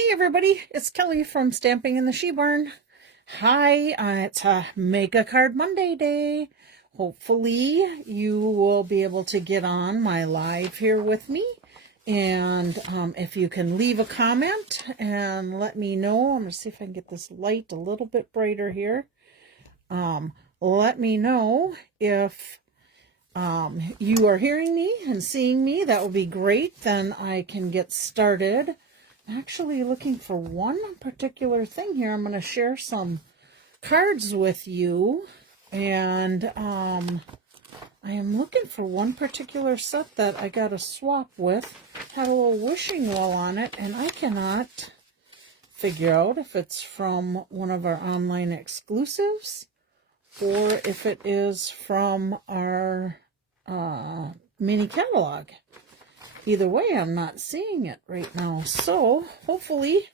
Hey everybody, it's Kelly from Stamping in the She Barn. Hi, it's Make a Card Monday day. Hopefully you will be able to get on my live here with me. And if you can leave a comment and let me know. I'm going to see if I can get this light a little bit brighter here. Let me know if you are hearing me and seeing me. That would be great. Then I can get started. Actually looking for one particular thing here. I'm going to share some cards with you, and I am looking for one particular set that I got a swap with. Had a little wishing well on it, and I cannot figure out if it's from one of our online exclusives or if it is from our mini catalog. Either way, I'm not seeing it right now. So hopefully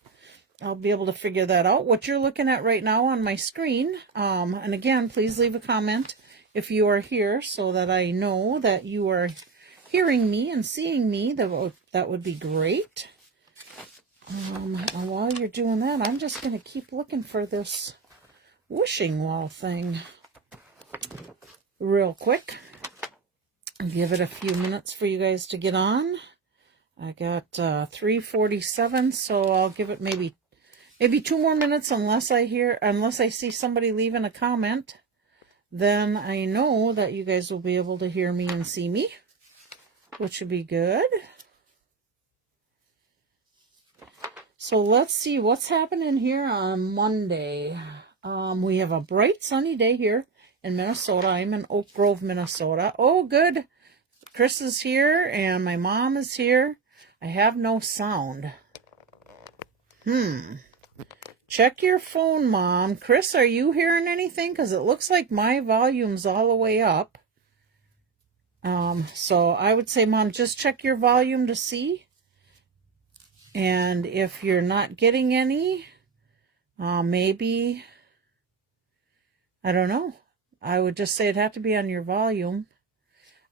I'll be able to figure that out. What you're looking at right now on my screen, and again, please leave a comment if you are here so that I know that you are hearing me and seeing me. That would be great. And while you're doing that, I'm just going to keep looking for this wishing well thing real quick. Give it a few minutes for you guys to get on. I got 3:47, so I'll give it maybe 2 more minutes unless I see somebody leaving a comment. Then I know that you guys will be able to hear me and see me, which would be good. So let's see what's happening here on Monday. We have a bright sunny day here in Minnesota. I'm in Oak Grove, Minnesota. Oh, good. Chris is here and my mom is here. I have no sound. Check your phone, Mom. Chris, are you hearing anything? Because it looks like my volume's all the way up. So I would say, Mom, just check your volume to see. And if you're not getting any, maybe, I don't know. I would just say it'd have to be on your volume.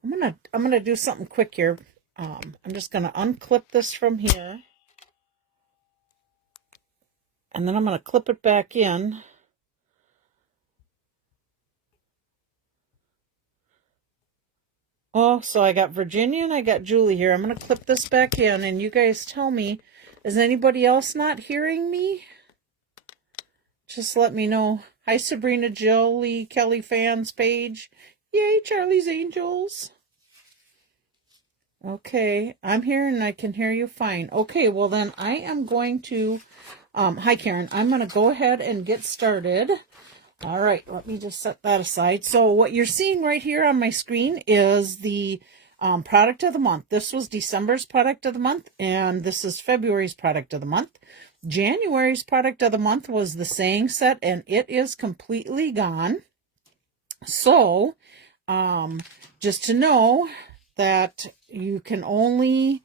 I'm gonna do something quick here. I'm just gonna unclip this from here, and then I'm gonna clip it back in. Oh, so I got Virginia and I got Julie here. I'm gonna clip this back in, and you guys tell me, is anybody else not hearing me? Just let me know. Hi, Sabrina, Jolie, Kelly fans page. Yay, Charlie's Angels. Okay, I'm here and I can hear you fine. Okay, well then I am going to, hi Karen, I'm going to go ahead and get started. All right, let me just set that aside. So what you're seeing right here on my screen is the product of the month. This was December's product of the month, and this is February's product of the month. January's product of the month was the saying set, and it is completely gone. So, just to know that you can only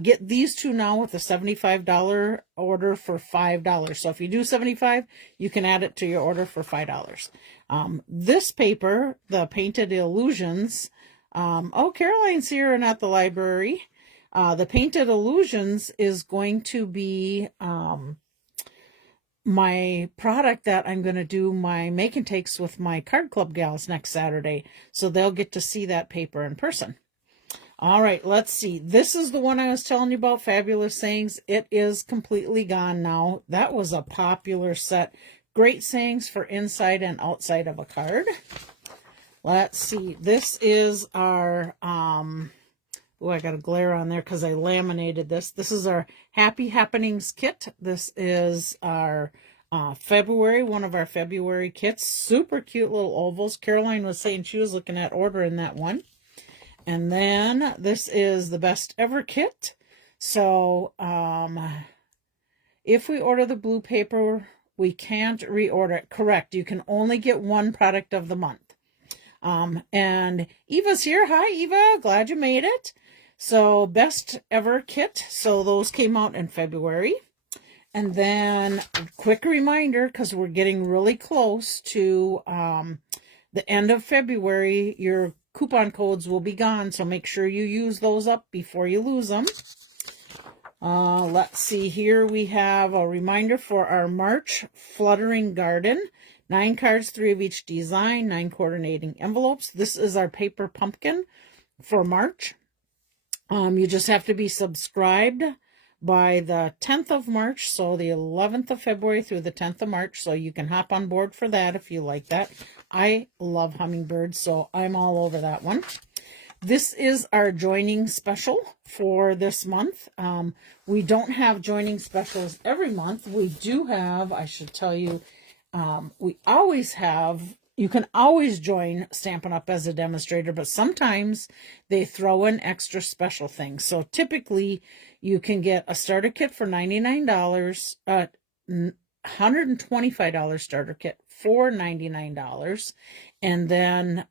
get these two now with a $75 order for $5. So if you do $75, you can add it to your order for $5. This paper, the Painted Illusions, oh, Caroline's here and at the library. The Painted Illusions is going to be my product that I'm going to do my make and takes with my card club gals next Saturday. So they'll get to see that paper in person. All right, let's see. This is the one I was telling you about, Fabulous Sayings. It is completely gone now. That was a popular set. Great sayings for inside and outside of a card. Let's see. This is our, oh, I got a glare on there because I laminated this. This is our Happy Happenings kit. This is our February, one of our February kits. Super cute little ovals. Caroline was saying she was looking at ordering that one. And then this is the Best Ever kit. So if we order the blue paper, we can't reorder it. Correct. You can only get one product of the month. And Eva's here. Hi, Eva. Glad you made it. So Best Ever kit. So those came out in February. And then quick reminder, because we're getting really close to the end of February, your coupon codes will be gone, so make sure you use those up before you lose them. Let's see here. We have a reminder for our March Fluttering Garden. 9 cards, 3 of each design, 9 coordinating envelopes. This is our paper pumpkin for March. You just have to be subscribed by the 10th of March, so the 11th of February through the 10th of March, so you can hop on board for that if you like that. I love hummingbirds, so I'm all over that one. This is our joining special for this month. We don't have joining specials every month. We do have, I should tell you, we always have, you can always join Stampin' Up! As a demonstrator, but sometimes they throw in extra special things. So typically, you can get a starter kit for $99, $125 starter kit for $99. And then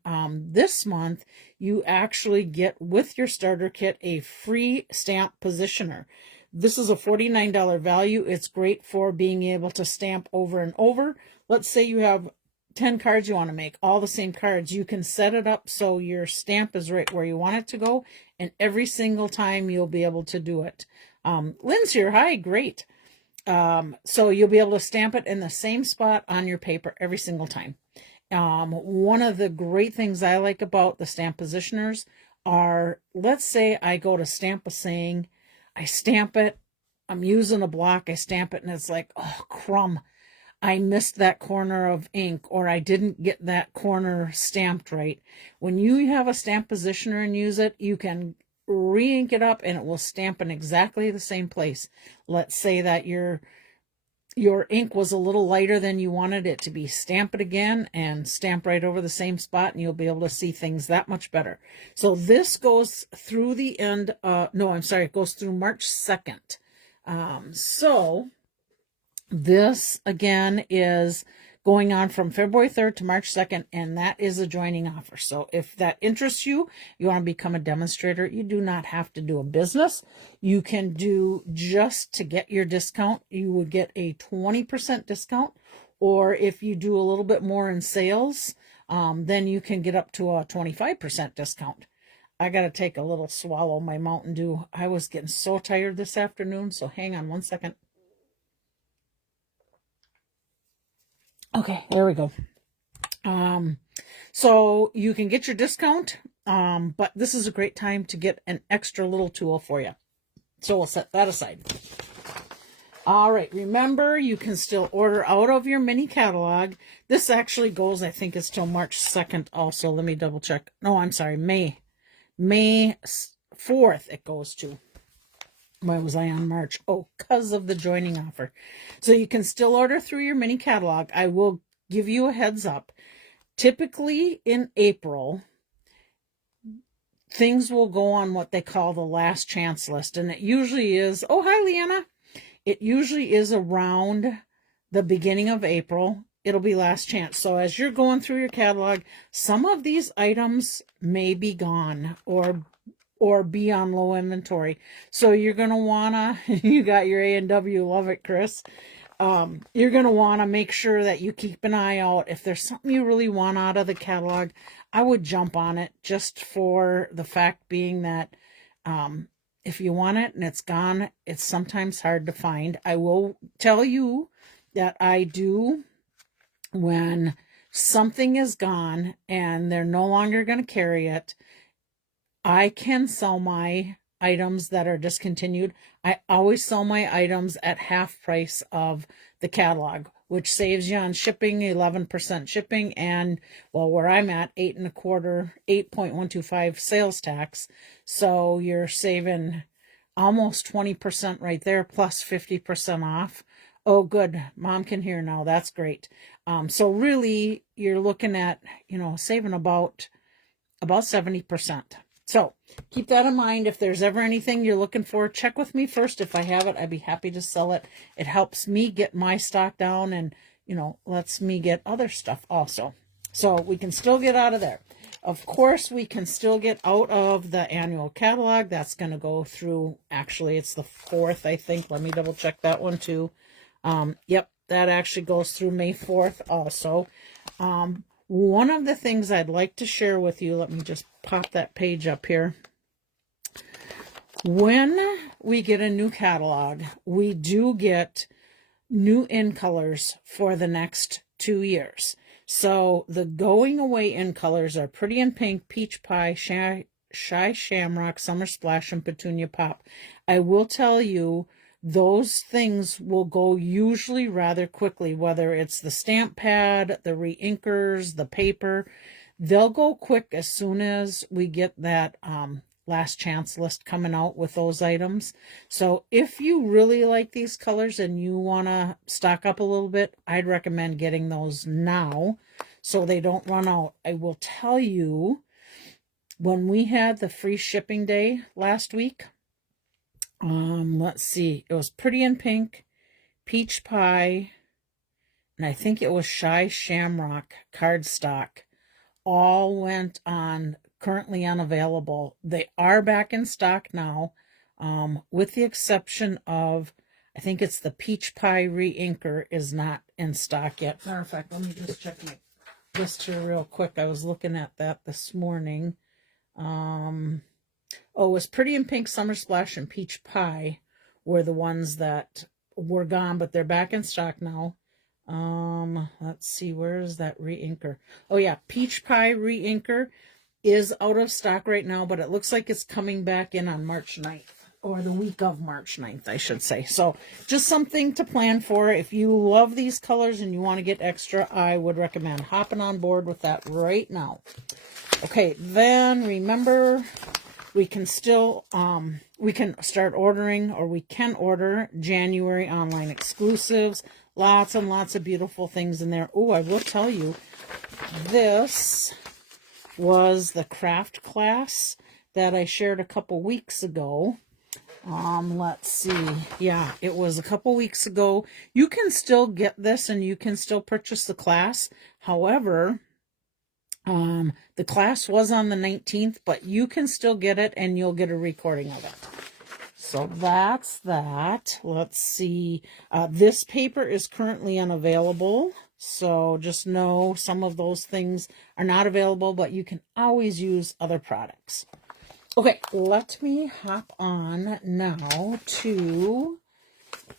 this month, you actually get with your starter kit a free stamp positioner. This is a $49 value. It's great for being able to stamp over and over. Let's say you have 10 cards you want to make, all the same cards. You can set it up so your stamp is right where you want it to go, and every single time you'll be able to do it. Lynn's here. Hi, great. So you'll be able to stamp it in the same spot on your paper every single time. One of the great things I like about the stamp positioners are, let's say I go to stamp a saying, I stamp it, I'm using a block, I stamp it, and it's like, oh, crumb, I missed that corner of ink, or I didn't get that corner stamped right. When you have a stamp positioner and use it, you can re-ink it up and it will stamp in exactly the same place. Let's say that your ink was a little lighter than you wanted it to be. Stamp it again and stamp right over the same spot, and you'll be able to see things that much better. So this goes through the end, it goes through March 2nd. So this, again, is going on from February 3rd to March 2nd, and that is a joining offer. So if that interests you, you want to become a demonstrator, you do not have to do a business. You can do, just to get your discount, you would get a 20% discount, or if you do a little bit more in sales, then you can get up to a 25% discount. I got to take a little swallow of my Mountain Dew. I was getting so tired this afternoon, so hang on one second. Okay, there we go. So you can get your discount, but this is a great time to get an extra little tool for you. So we'll set that aside. All right, remember, you can still order out of your mini catalog. This actually goes, I think it's till March 2nd also. Let me double check. No, I'm sorry, May 4th it goes to. Why was I on March? Oh, because of the joining offer. So you can still order through your mini catalog. I will give you a heads up. Typically in April, things will go on what they call the last chance list. And it usually is, oh, hi, Leanna. It usually is around the beginning of April. It'll be last chance. So as you're going through your catalog, some of these items may be gone or be on low inventory. So you're going to want to, you got your A&W, love it, Chris. You're going to want to make sure that you keep an eye out. If there's something you really want out of the catalog, I would jump on it, just for the fact being that if you want it and it's gone, it's sometimes hard to find. I will tell you that I do, when something is gone and they're no longer going to carry it, I can sell my items that are discontinued. I always sell my items at half price of the catalog, which saves you on shipping, 11% shipping, and, well, where I'm at, 8.125 sales tax. So you're saving almost 20% right there, plus 50% off. Oh, good. Mom can hear now. That's great. So really, you're looking at, saving about 70%. So keep that in mind. If there's ever anything you're looking for, check with me first. If I have it, I'd be happy to sell it. It helps me get my stock down and, lets me get other stuff also. So we can still get out of there. Of course, we can still get out of the annual catalog. That's going to go through, actually, it's the 4th, I think. Let me double check that one too. Yep, that actually goes through May 4th also. One of the things I'd like to share with you, let me just pop that page up here. When we get a new catalog, we do get new in colors for the next 2 years. So the going away in colors are Pretty in Pink, Peach Pie, Shy Shamrock, Summer Splash, and Petunia Pop. I will tell you, those things will go usually rather quickly, whether it's the stamp pad, the re-inkers, the paper. They'll go quick as soon as we get that last chance list coming out with those items. So if you really like these colors and you want to stock up a little bit, I'd recommend getting those now so they don't run out. I will tell you, when we had the free shipping day last week, let's see, it was Pretty in Pink, Peach Pie, and I think it was Shy Shamrock cardstock. All went on currently unavailable. They are back in stock now, with the exception of, I think it's the Peach Pie re-inker is not in stock yet. Matter of fact, let me just check my list here real quick. I was looking at that this morning. Oh, it was Pretty in Pink, Summer Splash, and Peach Pie were the ones that were gone, but they're back in stock now. Let's see, where is that re-inker? Oh yeah, Peach Pie re-inker is out of stock right now, but it looks like it's coming back in on March 9th, or the week of March 9th, I should say. So just something to plan for. If you love these colors and you want to get extra, I would recommend hopping on board with that right now. Okay, then remember, we can still, we can start ordering, or we can order January online exclusives. Lots and lots of beautiful things in there. Oh, I will tell you, this was the craft class that I shared a couple weeks ago. Let's see. Yeah, it was a couple weeks ago. You can still get this and you can still purchase the class. However, the class was on the 19th, but you can still get it and you'll get a recording of it. So that's that. Let's see. This paper is currently unavailable. So just know some of those things are not available, but you can always use other products. Okay, let me hop on now to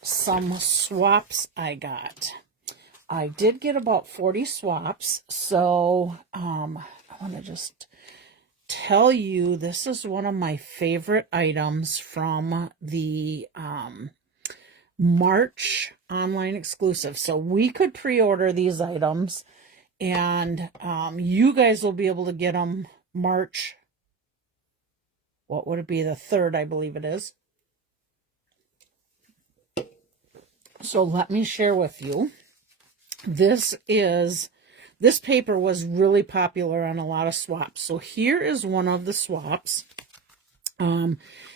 some swaps I got. I did get about 40 swaps, so I want to just tell you, this is one of my favorite items from the March online exclusive. So we could pre-order these items, and you guys will be able to get them March, what would it be, the 3rd, I believe it is. So let me share with you. This paper was really popular on a lot of swaps. So here is one of the swaps.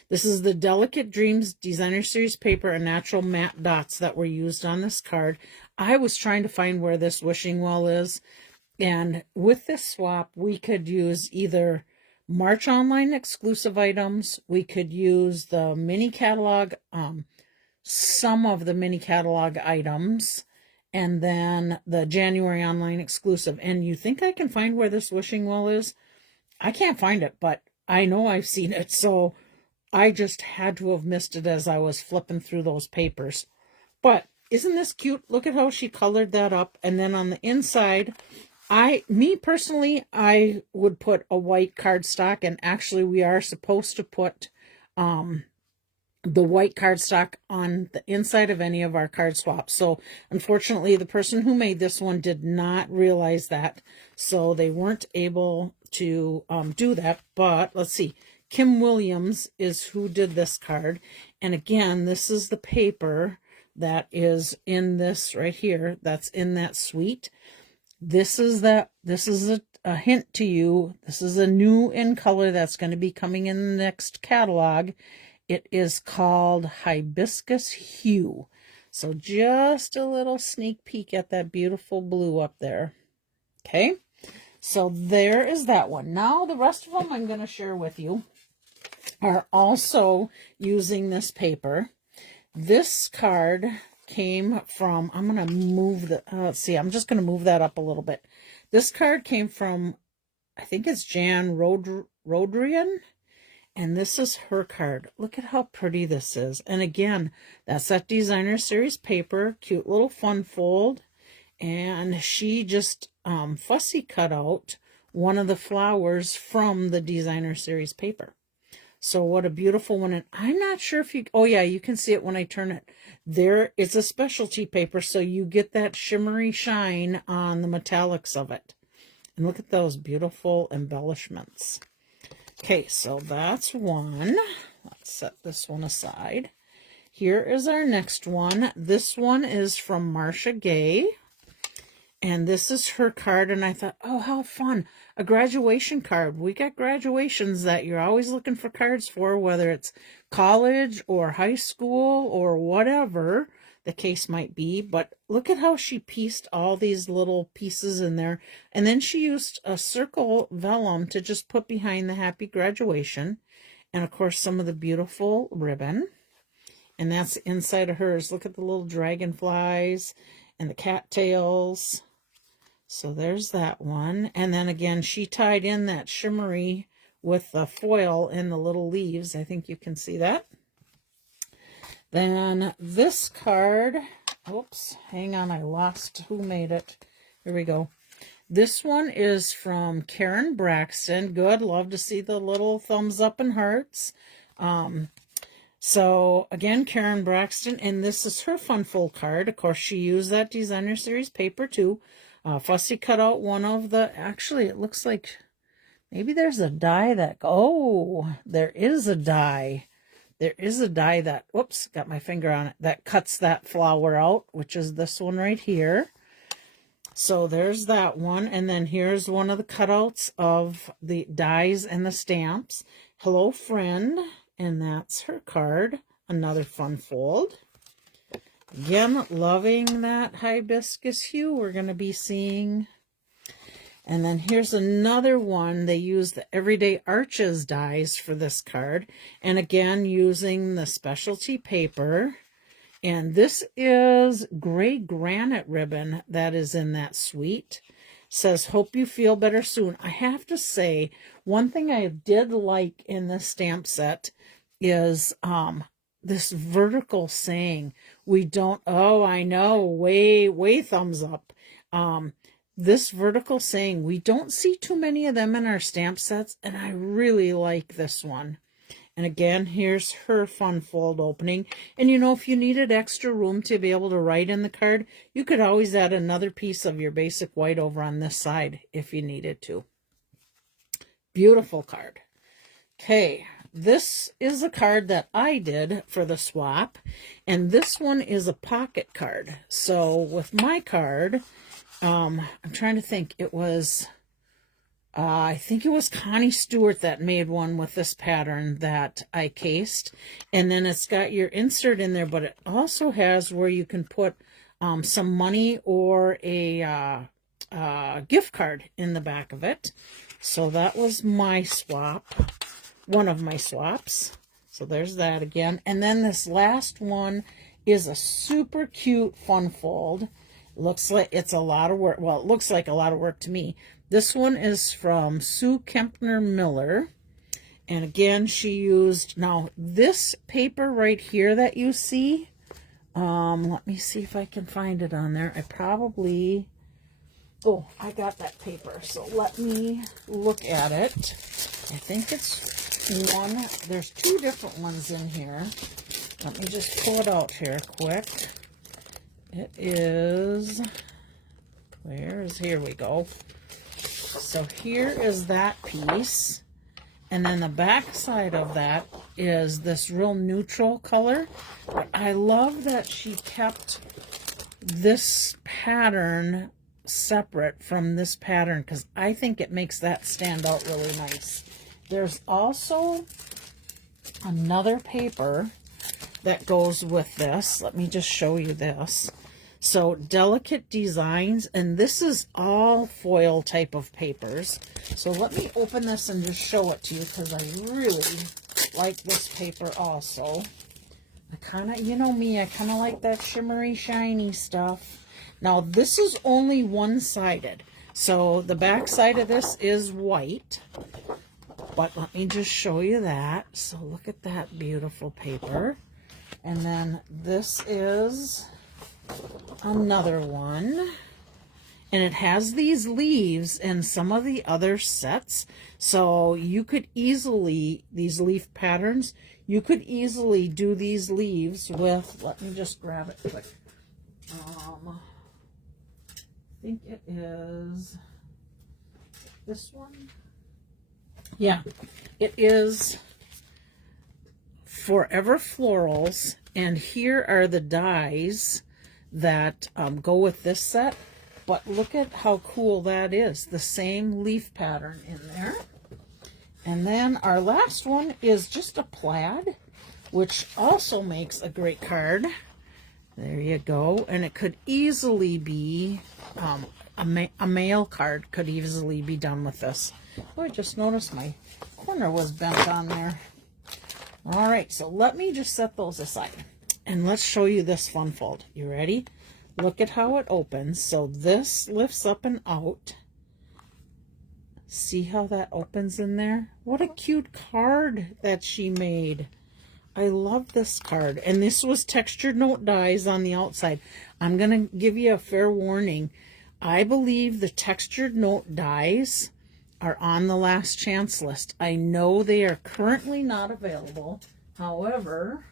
This is the Delicate Dreams Designer Series paper and natural matte dots that were used on this card. I was trying to find where this wishing well is. And with this swap, we could use either March online exclusive items. We could use the mini catalog, some of the mini catalog items, and then the January online exclusive. And you think I can find where this wishing well is? I can't find it, but I know I've seen it. So I just had to have missed it as I was flipping through those papers. But isn't this cute? Look at how she colored that up. And then on the inside, me personally, I would put a white cardstock. And actually, we are supposed to put the white cardstock on the inside of any of our card swaps. So unfortunately, the person who made this one did not realize that. So they weren't able to do that. But let's see. Kim Williams is who did this card. And again, this is the paper that is in this right here. That's in that suite. This is a hint to you. This is a new in color that's going to be coming in the next catalog. It is called Hibiscus Hue. So just a little sneak peek at that beautiful blue up there. Okay, so there is that one. Now the rest of them I'm going to share with you are also using this paper. This card came from, I'm going to move the, let's see, I'm just going to move that up a little bit. This card came from, I think it's Jan Rodrian. And this is her card. Look at how pretty this is. And again, that's that designer series paper, cute little fun fold. And she just fussy cut out one of the flowers from the designer series paper. So what a beautiful one. And I'm not sure if you, oh yeah, you can see it when I turn it. There is a specialty paper, so you get that shimmery shine on the metallics of it. And look at those beautiful embellishments. Okay, so that's one. Let's set this one aside. Here is our next one. This one is from Marcia Gay. And this is her card, and I thought, oh, how fun. A graduation card. We got graduations that you're always looking for cards for, whether it's college or high school or whatever the case might be. But look at how she pieced all these little pieces in there. And then she used a circle vellum to just put behind the happy graduation. And, of course, some of the beautiful ribbon. And that's inside of hers. Look at the little dragonflies and the cattails. So there's that one. And then again, she tied in that shimmery with the foil and the little leaves. I think you can see that. Then this card, oops, hang on, I lost who made it. Here we go. This one is from Karen Braxton. Good, love to see the little thumbs up and hearts. So again, Karen Braxton, and this is her fun fold card. Of course, she used that designer series paper too. Fussy cut out one of the, actually it looks like maybe there's a die that, oh, there is a die. There is a die that, whoops, got my finger on it, that cuts that flower out, which is this one right here. So there's that one. And then here's one of the cutouts of the dies and the stamps. Hello, friend. And that's her card. Another fun fold. Again, loving that hibiscus hue we're going to be seeing. And then here's another one. They use the Everyday Arches dies for this card. And again, using the specialty paper. And this is gray granite ribbon that is in that suite. Says, hope you feel better soon. I have to say, one thing I did like in this stamp set is this vertical saying. We don't, oh, I know, way thumbs up. This vertical saying, we don't see too many of them in our stamp sets, and I really like this one. And again, here's her fun fold opening. And you know, if you needed extra room to be able to write in the card, you could always add another piece of your basic white over on this side if you needed to. Beautiful card. Okay, this is a card that I did for the swap. And this one is a pocket card. So with my card, I'm trying to think, it was... I think it was Connie Stewart that made one with this pattern that I cased. And then it's got your insert in there, but it also has where you can put some money or a gift card in the back of it. So that was my swap, one of my swaps. So there's that again. And then this last one is a super cute fun fold. Looks like it's a lot of work. Well, it looks like a lot of work to me. This one is from Sue Kempner Miller. And again, she used, now this paper right here that you see, let me see if I can find it on there. I probably, oh, I got that paper. So let me look at it. I think it's one, there's two different ones in here. Let me just pull it out here quick. It is, here we go. So here is that piece. And then the back side of that is this real neutral color. But I love that she kept this pattern separate from this pattern because I think it makes that stand out really nice. There's also another paper that goes with this. Let me just show you this. So Delicate Designs, and this is all foil type of papers. So let me open this and just show it to you because I really like this paper also. I kind of, you know me, I kind of like that shimmery, shiny stuff. Now this is only one-sided. So the back side of this is white. But let me just show you that. So look at that beautiful paper. And then this is another one. And it has these leaves and some of the other sets. So you could easily, these leaf patterns, you could easily do these leaves with, let me just grab it quick. I think it is this one. Yeah, it is Forever Florals. And here are the dies that go with this set. But look at how cool that is. The same leaf pattern in there. And then our last one is just a plaid, which also makes a great card. There you go. And it could easily be, a mail card could easily be done with this. Oh, I just noticed my corner was bent on there. All right, so let me just set those aside. And let's show you this fun fold. You ready? Look at how it opens. So this lifts up and out. See how that opens in there? What a cute card that she made. I love this card. And this was textured note dies on the outside. I'm going to give you a fair warning. I believe the textured note dies are on the last chance list. I know they are currently not available. However,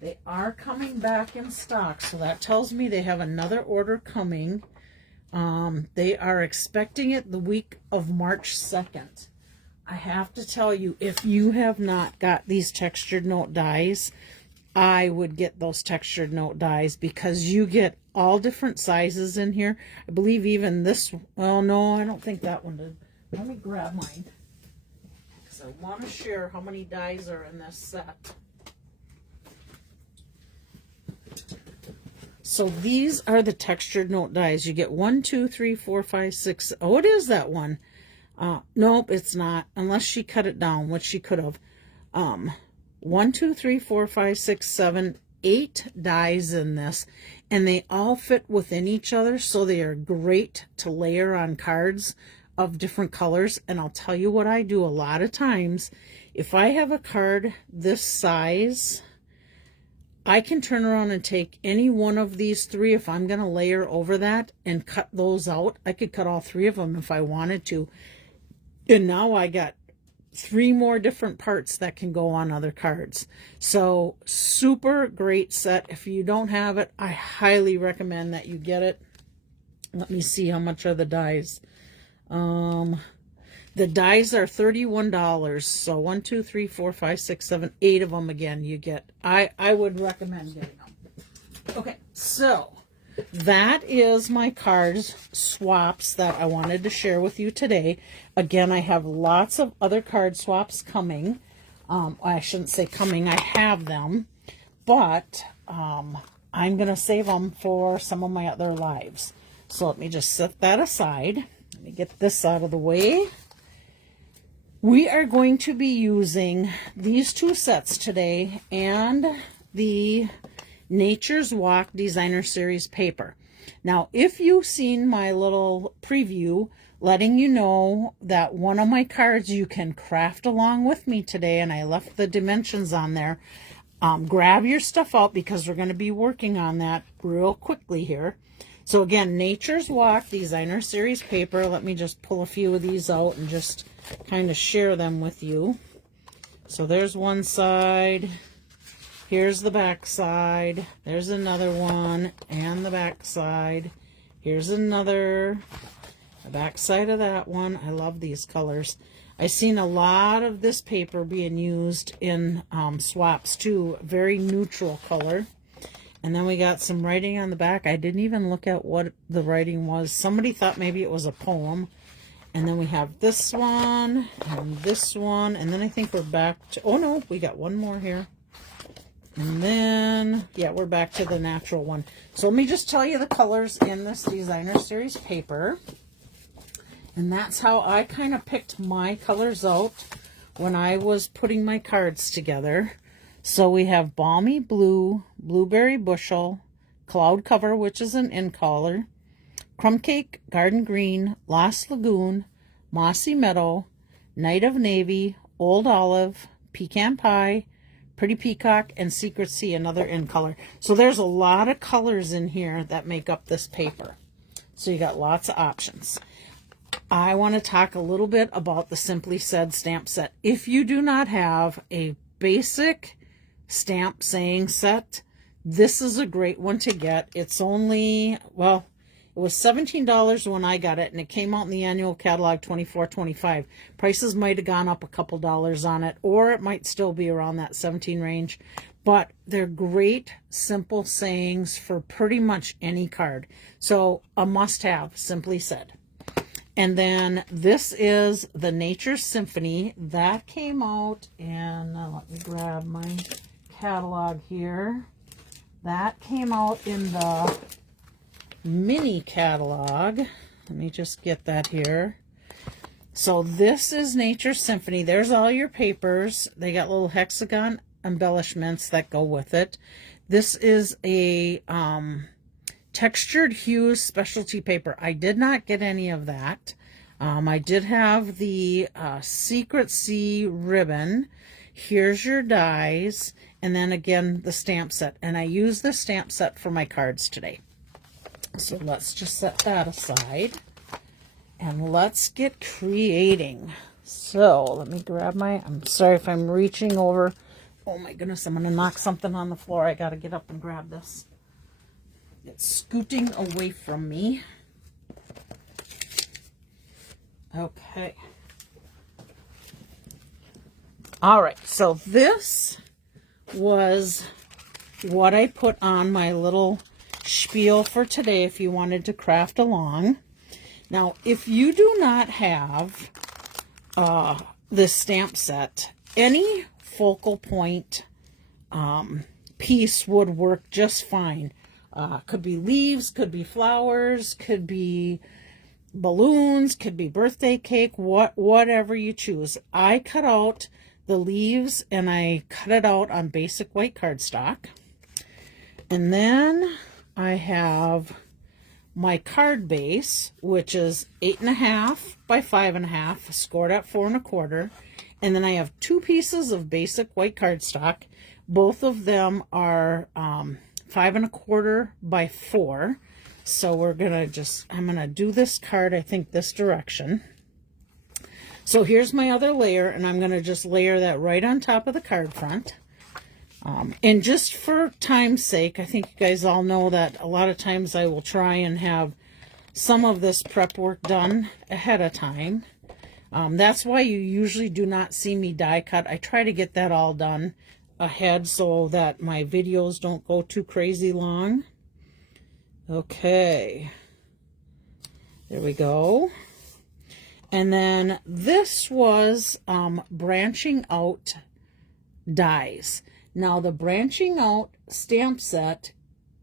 they are coming back in stock, so that tells me they have another order coming. They are expecting it the week of March 2nd. I have to tell you, if you have not got these textured note dies, I would get those textured note dies because you get all different sizes in here. I believe even this, well, no, I don't think that one did. Let me grab mine because I want to share how many dies are in this set. So these are the textured note dies. You get 1, 2, 3, 4, 5, 6. Oh, it is that one. Nope, it's not. Unless she cut it down, which she could have. 1, 2, 3, 4, 5, 6, 7, 8 dies in this. And they all fit within each other. So they are great to layer on cards of different colors. And I'll tell you what I do a lot of times. If I have a card this size, I can turn around and take any one of these three if I'm going to layer over that and cut those out. I could cut all three of them if I wanted to. And now I got 3 more different parts that can go on other cards. So super great set. If you don't have it, I highly recommend that you get it. Let me see how much are the dies. The dies are $31. So 1, 2, 3, 4, 5, 6, 7, 8 of them again you get. I would recommend getting them. Okay, so that is my cards swaps that I wanted to share with you today. Again, I have lots of other card swaps coming. I shouldn't say coming, I have them. But I'm going to save them for some of my other lives. So let me just set that aside. Let me get this out of the way. We are going to be using these 2 sets today and the Nature's Walk Designer Series paper. Now, if you've seen my little preview letting you know that one of my cards you can craft along with me today, and I left the dimensions on there, grab your stuff out because we're going to be working on that real quickly here. So again, Nature's Walk Designer Series paper. Let me just pull a few of these out and just kind of share them with you. So there's one side. Here's the back side. There's another one and the back side. Here's another. The back side of that one. I love these colors. I've seen a lot of this paper being used in swaps too. Very neutral color. And then we got some writing on the back. I didn't even look at what the writing was. Somebody thought maybe it was a poem. And then we have this one and this one. And then I think we're back to, oh no, we got one more here. And then, yeah, we're back to the natural one. So let me just tell you the colors in this Designer Series paper. And that's how I kind of picked my colors out when I was putting my cards together. So we have Balmy Blue, Blueberry Bushel, Cloud Cover, which is an in color, Crumb Cake, Garden Green, Lost Lagoon, Mossy Meadow, Night of Navy, Old Olive, Pecan Pie, Pretty Peacock, and Secret Sea, another in color. So there's a lot of colors in here that make up this paper. So you got lots of options. I want to talk a little bit about the Simply Said stamp set. If you do not have a basic stamp saying set, this is a great one to get. It's only, well, it was $17 when I got it, and it came out in the annual catalog $24.25. Prices might have gone up a couple dollars on it, or it might still be around that 17 range. But they're great, simple sayings for pretty much any card. So a must-have, Simply Said. And then this is the Nature Symphony. That came out, and let me grab my catalog here. That came out in the mini catalog. Let me just get that here. So this is Nature Symphony. There's all your papers. They got little hexagon embellishments that go with it. This is a textured hues specialty paper. I did not get any of that. I did have the Secret Sea ribbon. Here's your dies, and then again the stamp set. And I use the stamp set for my cards today. So let's just set that aside and let's get creating. So let me grab my, I'm sorry if I'm reaching over. Oh my goodness, I'm going to knock something on the floor. I got to get up and grab this. It's scooting away from me. Okay. All right, so this was what I put on my little spiel for today if you wanted to craft along. Now, if you do not have this stamp set, any focal point piece would work just fine. Could be leaves, could be flowers, could be balloons, could be birthday cake, whatever you choose. I cut out the leaves and I cut it out on basic white cardstock. And then I have my card base, which is 8.5 by 5.5, scored at 4 1/4. And then I have 2 pieces of basic white cardstock. Both of them are 5 1/4 by 4. So we're gonna I'm gonna do this card, I think, this direction. So here's my other layer, and I'm gonna just layer that right on top of the card front. And just for time's sake, I think you guys all know that a lot of times I will try and have some of this prep work done ahead of time. That's why you usually do not see me die cut. I try to get that all done ahead so that my videos don't go too crazy long. Okay, there we go. And then this was branching out dies. Now the branching out stamp set,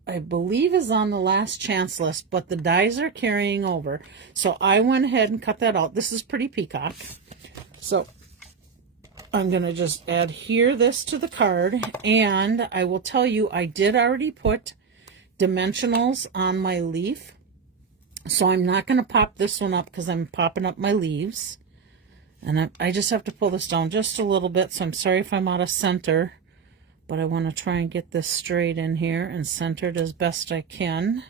I believe, is on the last chance list, but the dies are carrying over. So I went ahead and cut that out. This is Pretty Peacock. So I'm going to just adhere this to the card. And I will tell you, I did already put dimensionals on my leaf. So I'm not going to pop this one up because I'm popping up my leaves. And I just have to pull this down just a little bit. So I'm sorry if I'm out of center. But I want to try and get this straight in here and centered as best I can.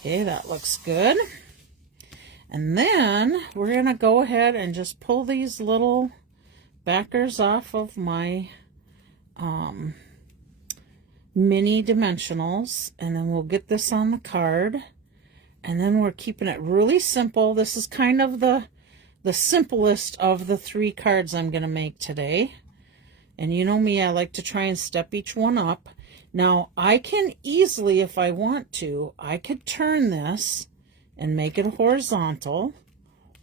Okay, that looks good. And then we're going to go ahead and just pull these little backers off of my mini dimensionals. And then we'll get this on the card. And then we're keeping it really simple. This is kind of the simplest of the 3 cards I'm going to make today. And you know me, I like to try and step each one up. Now, I can easily, if I want to, I could turn this and make it horizontal,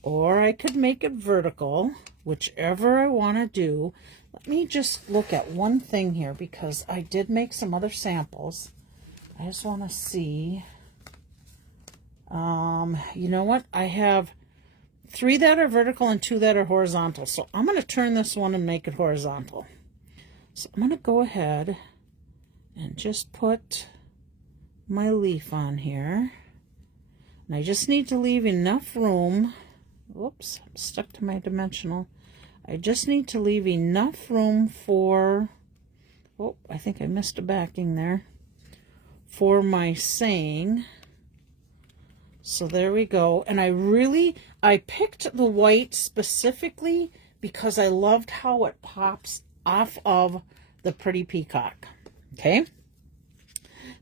or I could make it vertical, whichever I want to do. Let me just look at one thing here, because I did make some other samples. I just want to see. You know what? I have 3 that are vertical and 2 that are horizontal. So I'm going to turn this one and make it horizontal. So I'm going to go ahead and just put my leaf on here. And I just need to leave enough room. Whoops, I'm stuck to my dimensional. I just need to leave enough room for, oh, I think I missed a backing there, for my saying. So there we go. And I picked the white specifically because I loved how it pops off of the pretty peacock. Okay.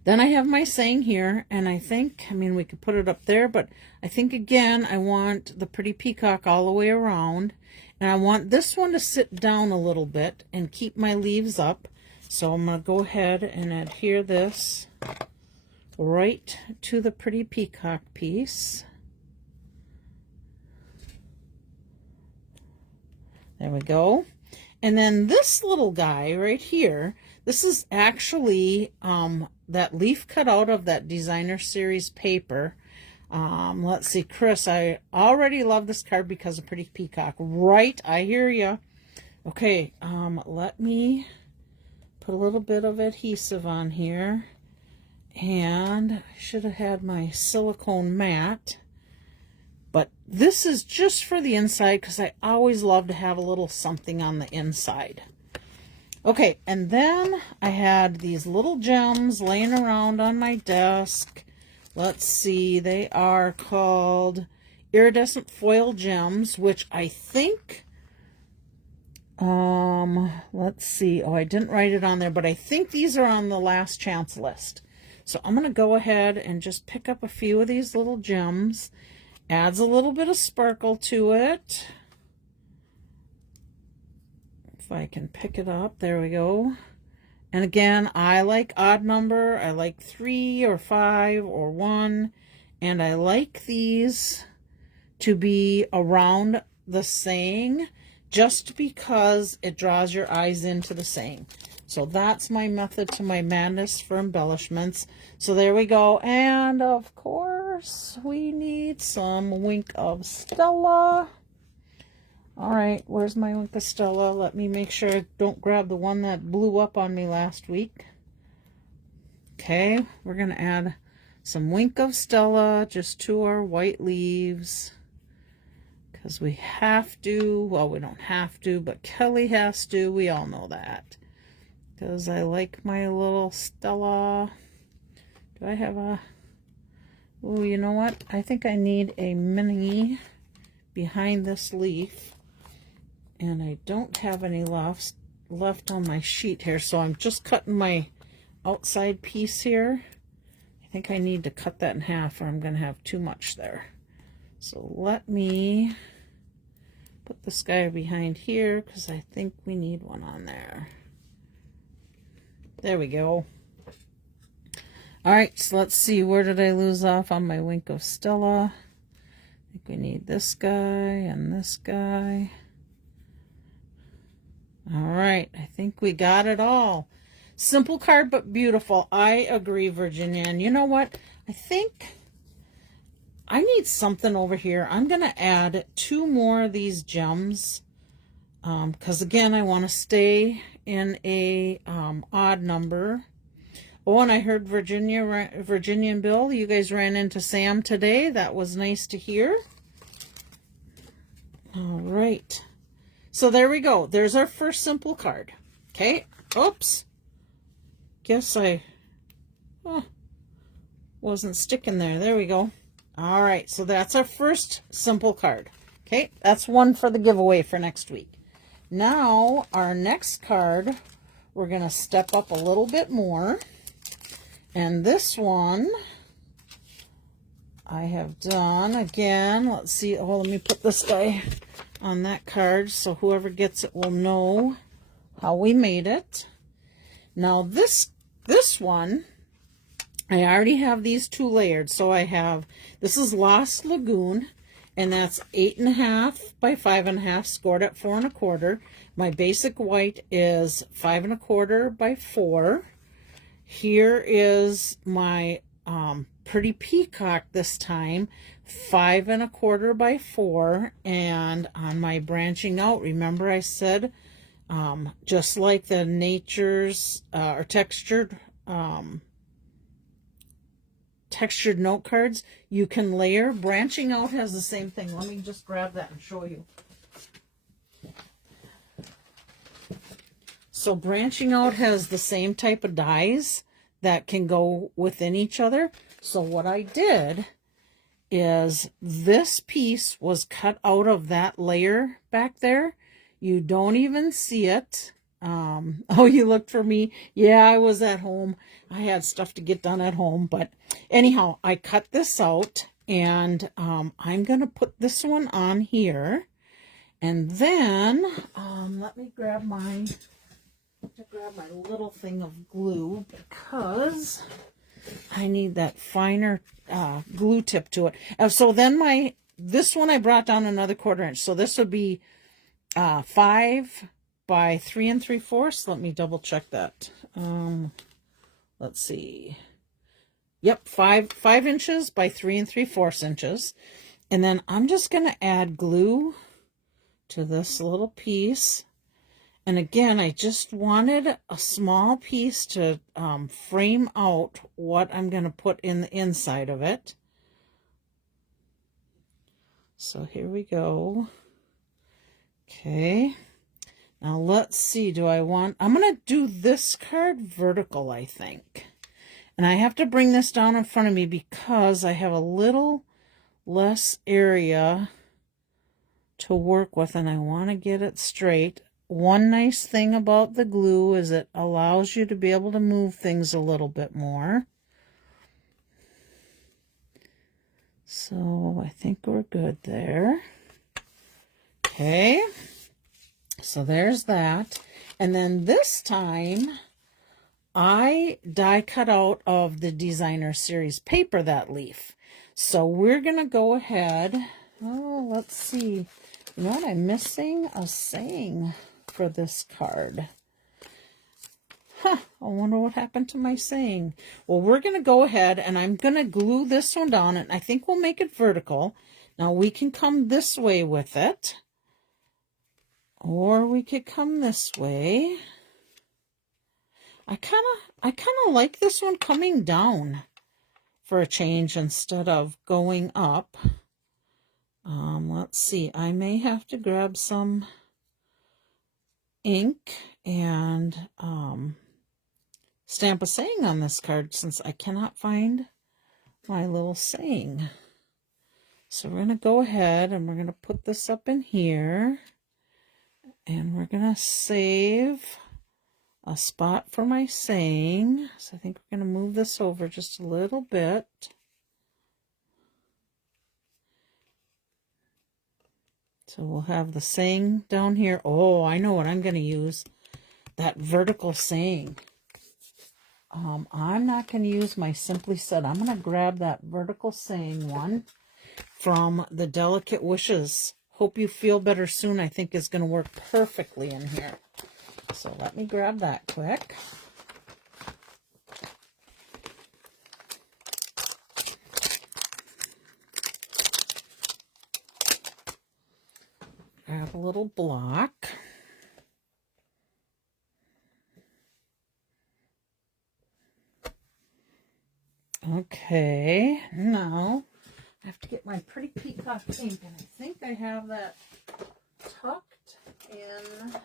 Then I have my saying here, and I think, I mean, we could put it up there, but I think, again, I want the pretty peacock all the way around, and I want this one to sit down a little bit and keep my leaves up. So I'm going to go ahead and adhere this right to the pretty peacock piece. There we go. And then this little guy right here, this is actually that leaf cut out of that designer series paper. Let's see, Chris, I already love this card because of pretty peacock. Right, I hear you. Okay, let me put a little bit of adhesive on here. And I should have had my silicone mat. But this is just for the inside because I always love to have a little something on the inside. Okay, and then I had these little gems laying around on my desk. Let's see, they are called iridescent foil gems, which I think, let's see, oh, I didn't write it on there, but I think these are on the last chance list. So I'm going to go ahead and just pick up a few of these little gems. Adds a little bit of sparkle to it. If I can pick it up, there we go. And again, I like odd number. I like 3 or 5 or 1. And I like these to be around the saying just because it draws your eyes into the saying. So that's my method to my madness for embellishments. So there we go. And of course, we need some Wink of Stella. All right, where's my Wink of Stella? Let me make sure I don't grab the one that blew up on me last week. Okay, we're going to add some Wink of Stella just to our white leaves. Because we have to. Well, we don't have to, but Kelly has to. We all know that. Because I like my little Stella. Do I have a... Oh, you know what? I think I need a mini behind this leaf. And I don't have any left on my sheet here. So I'm just cutting my outside piece here. I think I need to cut that in half or I'm going to have too much there. So let me put this guy behind here because I think we need one on there. There we go. All right, so let's see. Where did I lose off on my Wink of Stella? I think we need this guy and this guy. All right, I think we got it all. Simple card, but beautiful. I agree, Virginia. And you know what? I think I need something over here. I'm going to add 2 more of these gems. Because again, I want to stay in a odd number. Oh, and I heard Virginia and Bill, you guys ran into Sam today. That was nice to hear. All right. So there we go. There's our first simple card. Okay. Oops. Guess I wasn't sticking there. There we go. All right. So that's our first simple card. Okay. That's one for the giveaway for next week. Now, our next card, we're going to step up a little bit more. And this one, I have done, again, let's see, oh, let me put this guy on that card so whoever gets it will know how we made it. Now, this one, I already have these 2 layered. So I have, this is Lost Lagoon. And that's 8.5 by 5.5, scored at 4 1/4. My basic white is 5 1/4 by 4. Here is my pretty peacock this time, 5 1/4 by 4. And on my branching out, remember I said, just like the nature's or textured note cards, you can layer. Branching out has the same thing. Let me just grab that and show you. So branching out has the same type of dies that can go within each other. So what I did is this piece was cut out of that layer back there. You don't even see it. Oh, you looked for me. Yeah, I was at home. I had stuff to get done at home. But anyhow, I cut this out, and I'm going to put this one on here. And then let me grab my little thing of glue, because I need that finer glue tip to it. So then this one I brought down another 1/4 inch. So this would be 5 by 3 3/4. Let me double check that. Let's see. Yep, 5 inches by 3 3/4 inches. And then I'm just going to add glue to this little piece. And again, I just wanted a small piece to frame out what I'm going to put in the inside of it. So here we go. Okay. Now let's see, I'm going to do this card vertical, I think. And I have to bring this down in front of me because I have a little less area to work with, and I want to get it straight. One nice thing about the glue is it allows you to be able to move things a little bit more. So I think we're good there. Okay. So there's that. And then this time I die cut out of the Designer Series paper that leaf. So we're going to go ahead. Oh, let's see. You know what? I'm missing a saying for this card. I wonder what happened to my saying. Well, we're going to go ahead and I'm going to glue this one down, and I think we'll make it vertical. Now we can come this way with it, or we could come this way. I kind of like this one coming down for a change instead of going up. Let's see. I may have to grab some ink and stamp a saying on this card, since I cannot find my little saying. So we're going to go ahead and we're going to put this up in here, and we're going to save a spot for my saying. So I think we're going to move this over just a little bit. So we'll have the saying down here. Oh, I know what I'm going to use. That vertical saying. I'm not going to use my Simply Said. I'm going to grab that vertical saying one from the Delicate Wishes. Hope You Feel Better Soon, I think is going to work perfectly in here. So let me grab that quick. Grab a little block. Okay, now I have to get my pretty peacock ink, and I think I have that tucked in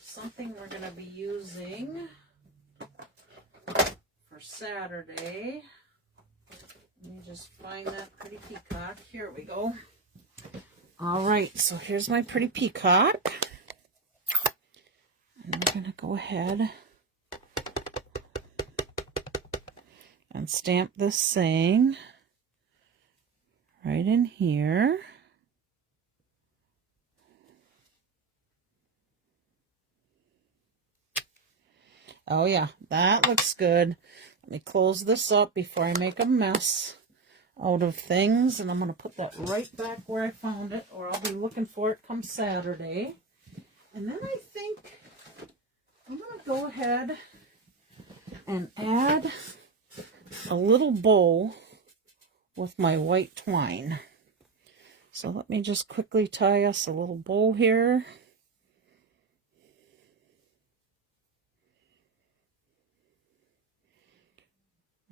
something we're going to be using for Saturday. Let me just find that pretty peacock. Here we go. All right, so here's my pretty peacock. And I'm going to go ahead and stamp this saying right in here. Oh yeah, that looks good. Let me close this up before I make a mess out of things, and I'm going to put that right back where I found it, or I'll be looking for it come Saturday. And then I think I'm going to go ahead and add a little bow with my white twine. So let me just quickly tie us a little bow here.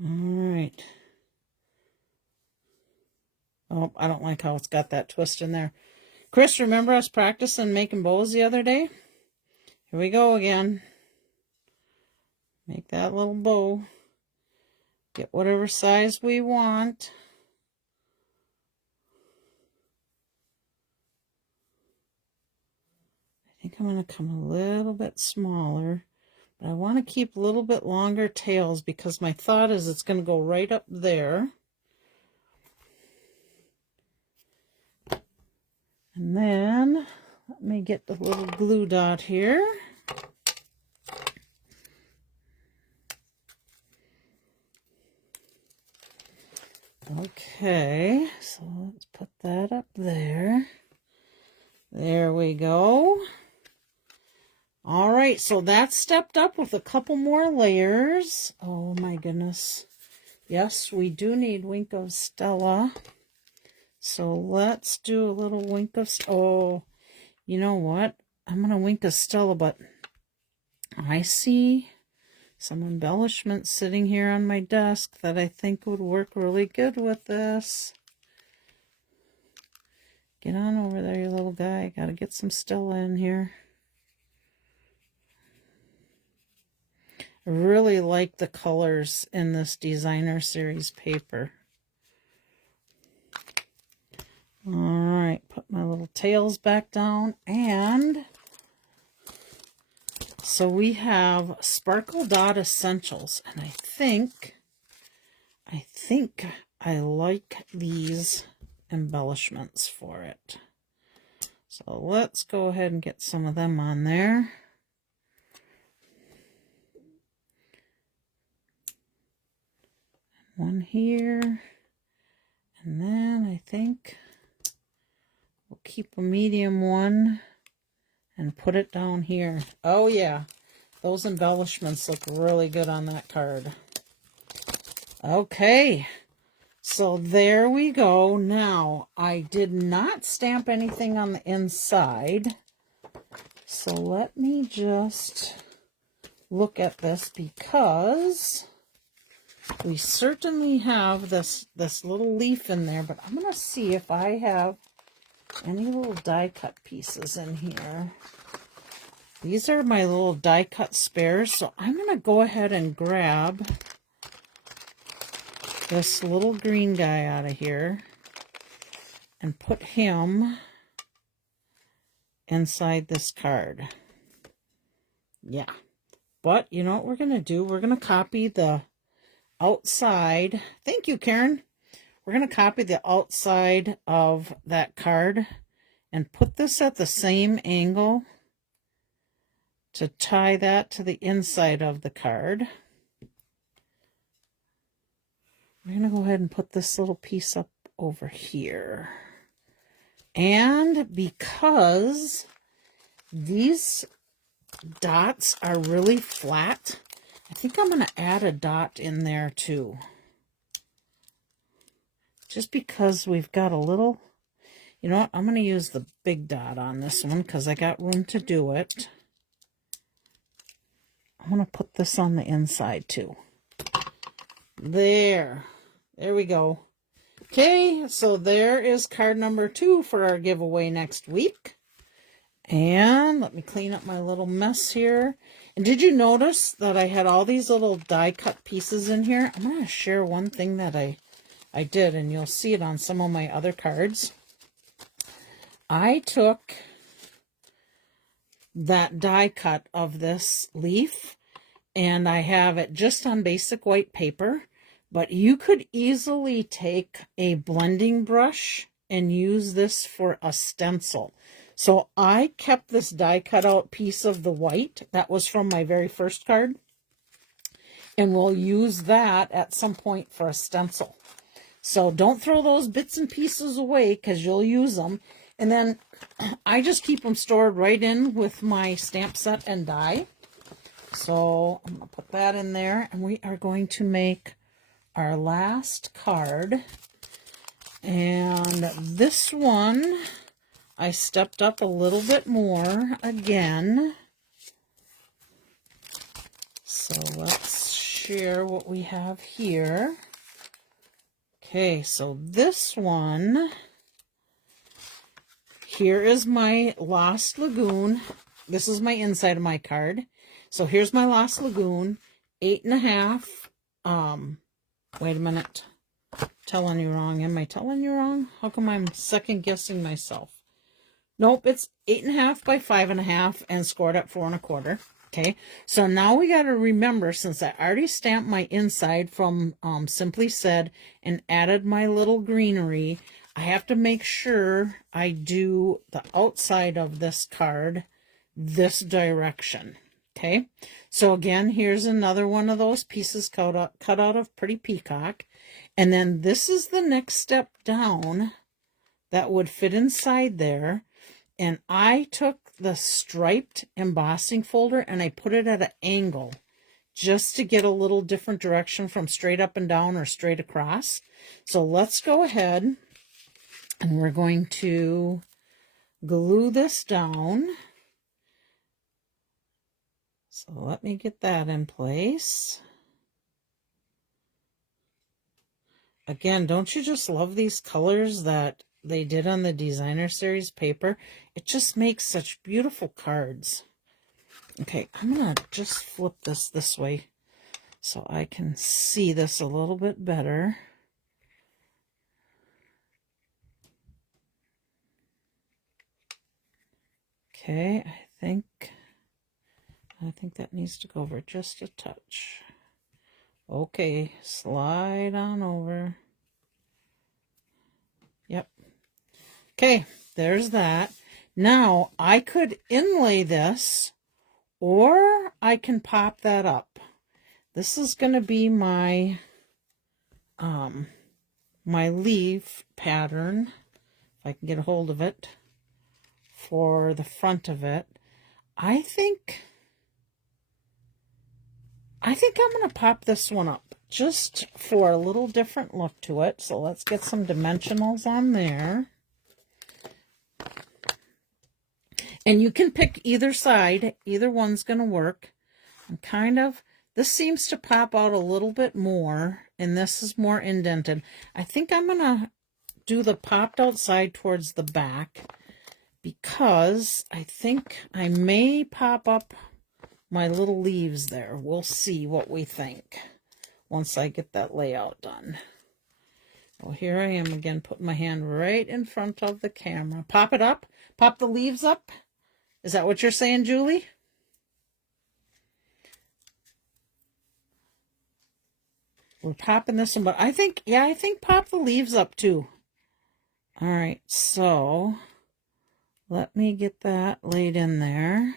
All right. Oh, I don't like how it's got that twist in there. Chris, remember us practicing making bows the other day? Here we go again. Make that little bow. Get whatever size we want. I think I'm going to come a little bit smaller, but I want to keep a little bit longer tails because my thought is it's going to go right up there. And then let me get the little glue dot here. Okay, so let's put that up there. There we go. All right, so that's stepped up with a couple more layers. Oh my goodness. Yes, we do need Wink of Stella. So let's do a little Wink of Stella. Oh, you know what? I'm going to Wink of Stella, but I see some embellishments sitting here on my desk that I think would work really good with this. Get on over there, you little guy. Got to get some Stella in here. I really like the colors in this designer series paper. All right, put my little tails back down, and so we have Sparkle Dot Essentials, and I think I like these embellishments for it. So let's go ahead and get some of them on there. One here, and then I think we'll keep a medium one and put it down here. Oh yeah, those embellishments look really good on that card. Okay, so there we go. Now, I did not stamp anything on the inside, so let me just look at this, because we certainly have this little leaf in there, but I'm going to see if I have any little die cut pieces in here. These are my little die cut spares, so I'm going to go ahead and grab this little green guy out of here and put him inside this card. Yeah, but you know what we're going to do? We're going to copy the outside. Thank you, Karen. We're going to copy the outside of that card and put this at the same angle to tie that to the inside of the card. We're going to go ahead and put this little piece up over here. And because these dots are really flat, I think I'm going to add a dot in there too. Just because we've got a little, you know what, I'm going to use the big dot on this one because I got room to do it. I'm going to put this on the inside too. There we go. Okay, so there is card number 2 for our giveaway next week. And let me clean up my little mess here. And did you notice that I had all these little die cut pieces in here? I'm going to share one thing that I did, and you'll see it on some of my other cards. I took that die cut of this leaf, and I have it just on basic white paper, but you could easily take a blending brush and use this for a stencil. So I kept this die cut out piece of the white that was from my very first card, and we'll use that at some point for a stencil. So don't throw those bits and pieces away because you'll use them. And then I just keep them stored right in with my stamp set and die. So I'm going to put that in there, and we are going to make our last card. And this one, I stepped up a little bit more again. So let's share what we have here. Okay, so this one, here is my Lost Lagoon. this is my inside of my card. So here's my Lost Lagoon, 8.5. Wait a minute. Telling you wrong. Am I telling you wrong? How come I'm second guessing myself? Nope, it's 8.5 by 5.5 and scored at 4 1/4. Okay, so now we got to remember, since I already stamped my inside from Simply Said and added my little greenery, I have to make sure I do the outside of this card this direction. Okay, so again, here's another one of those pieces cut out of Pretty Peacock. And then this is the next step down that would fit inside there. And I took the striped embossing folder and I put it at an angle just to get a little different direction from straight up and down or straight across. So let's go ahead and we're going to glue this down. So let me get that in place. Again, don't you just love these colors that they did on the Designer Series paper? It just makes such beautiful cards. Okay, I'm going to just flip this way so I can see this a little bit better. Okay, I think that needs to go over just a touch. Okay, slide on over. Yep. Okay, there's that. Now, I could inlay this, or I can pop that up. This is going to be my, my leaf pattern, if I can get a hold of it, for the front of it. I think I'm going to pop this one up just for a little different look to it. So let's get some dimensionals on there. And you can pick either side. Either one's going to work. This seems to pop out a little bit more, and this is more indented. I think I'm going to do the popped out side towards the back because I think I may pop up my little leaves there. We'll see what we think once I get that layout done. Well, here I am again, putting my hand right in front of the camera. Pop it up. Pop the leaves up. Is that what you're saying, Julie? We're popping this one, but I think pop the leaves up too. All right, so let me get that laid in there.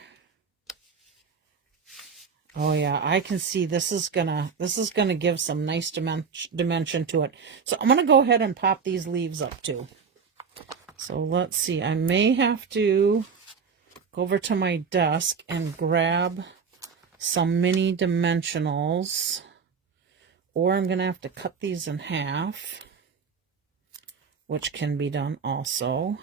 Oh yeah, I can see this is gonna give some nice dimension to it. So I'm gonna go ahead and pop these leaves up too. So let's see, I may have to go over to my desk and grab some mini dimensionals, or I'm gonna have to cut these in half, which can be done also.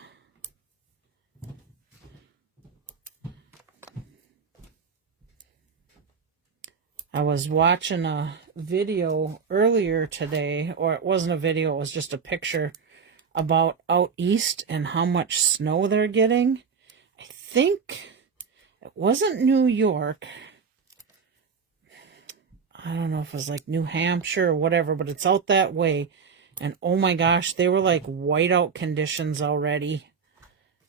I was watching a video earlier today, or it wasn't a video, it was just a picture about out east and how much snow they're getting. I think it wasn't New York. I don't know if it was like New Hampshire or whatever, but it's out that way. And oh my gosh, they were like whiteout conditions already.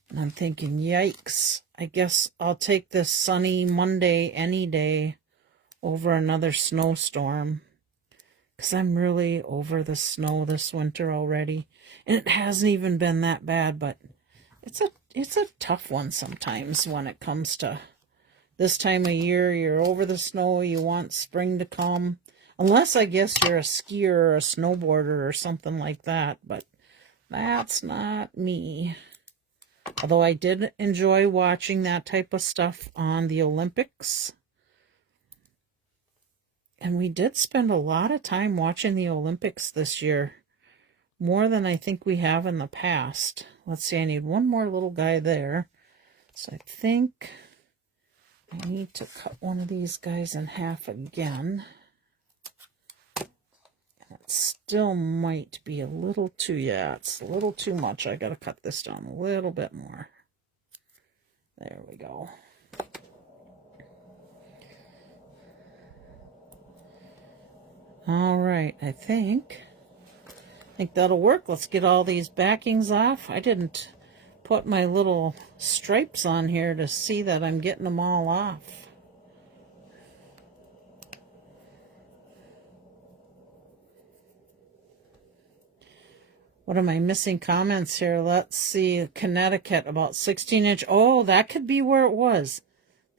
And I'm thinking, yikes, I guess I'll take this sunny Monday any day over another snowstorm, because I'm really over the snow this winter already. And it hasn't even been that bad, but it's a tough one sometimes when it comes to this time of year. You're over the snow, you want spring to come, unless I guess you're a skier or a snowboarder or something like that, but that's not me. Although I did enjoy watching that type of stuff on the Olympics. And we did spend a lot of time watching the Olympics this year. More than I think we have in the past. Let's see, I need one more little guy there. So I think I need to cut one of these guys in half again. And it still might be a little too, yeah, it's a little too much. I got to cut this down a little bit more. There we go. All right, I think that'll work. Let's get all these backings off. I didn't put my little stripes on here to see that I'm getting them all off. What am I missing comments here? Let's see. Connecticut, about 16-inch. Oh, that could be where it was.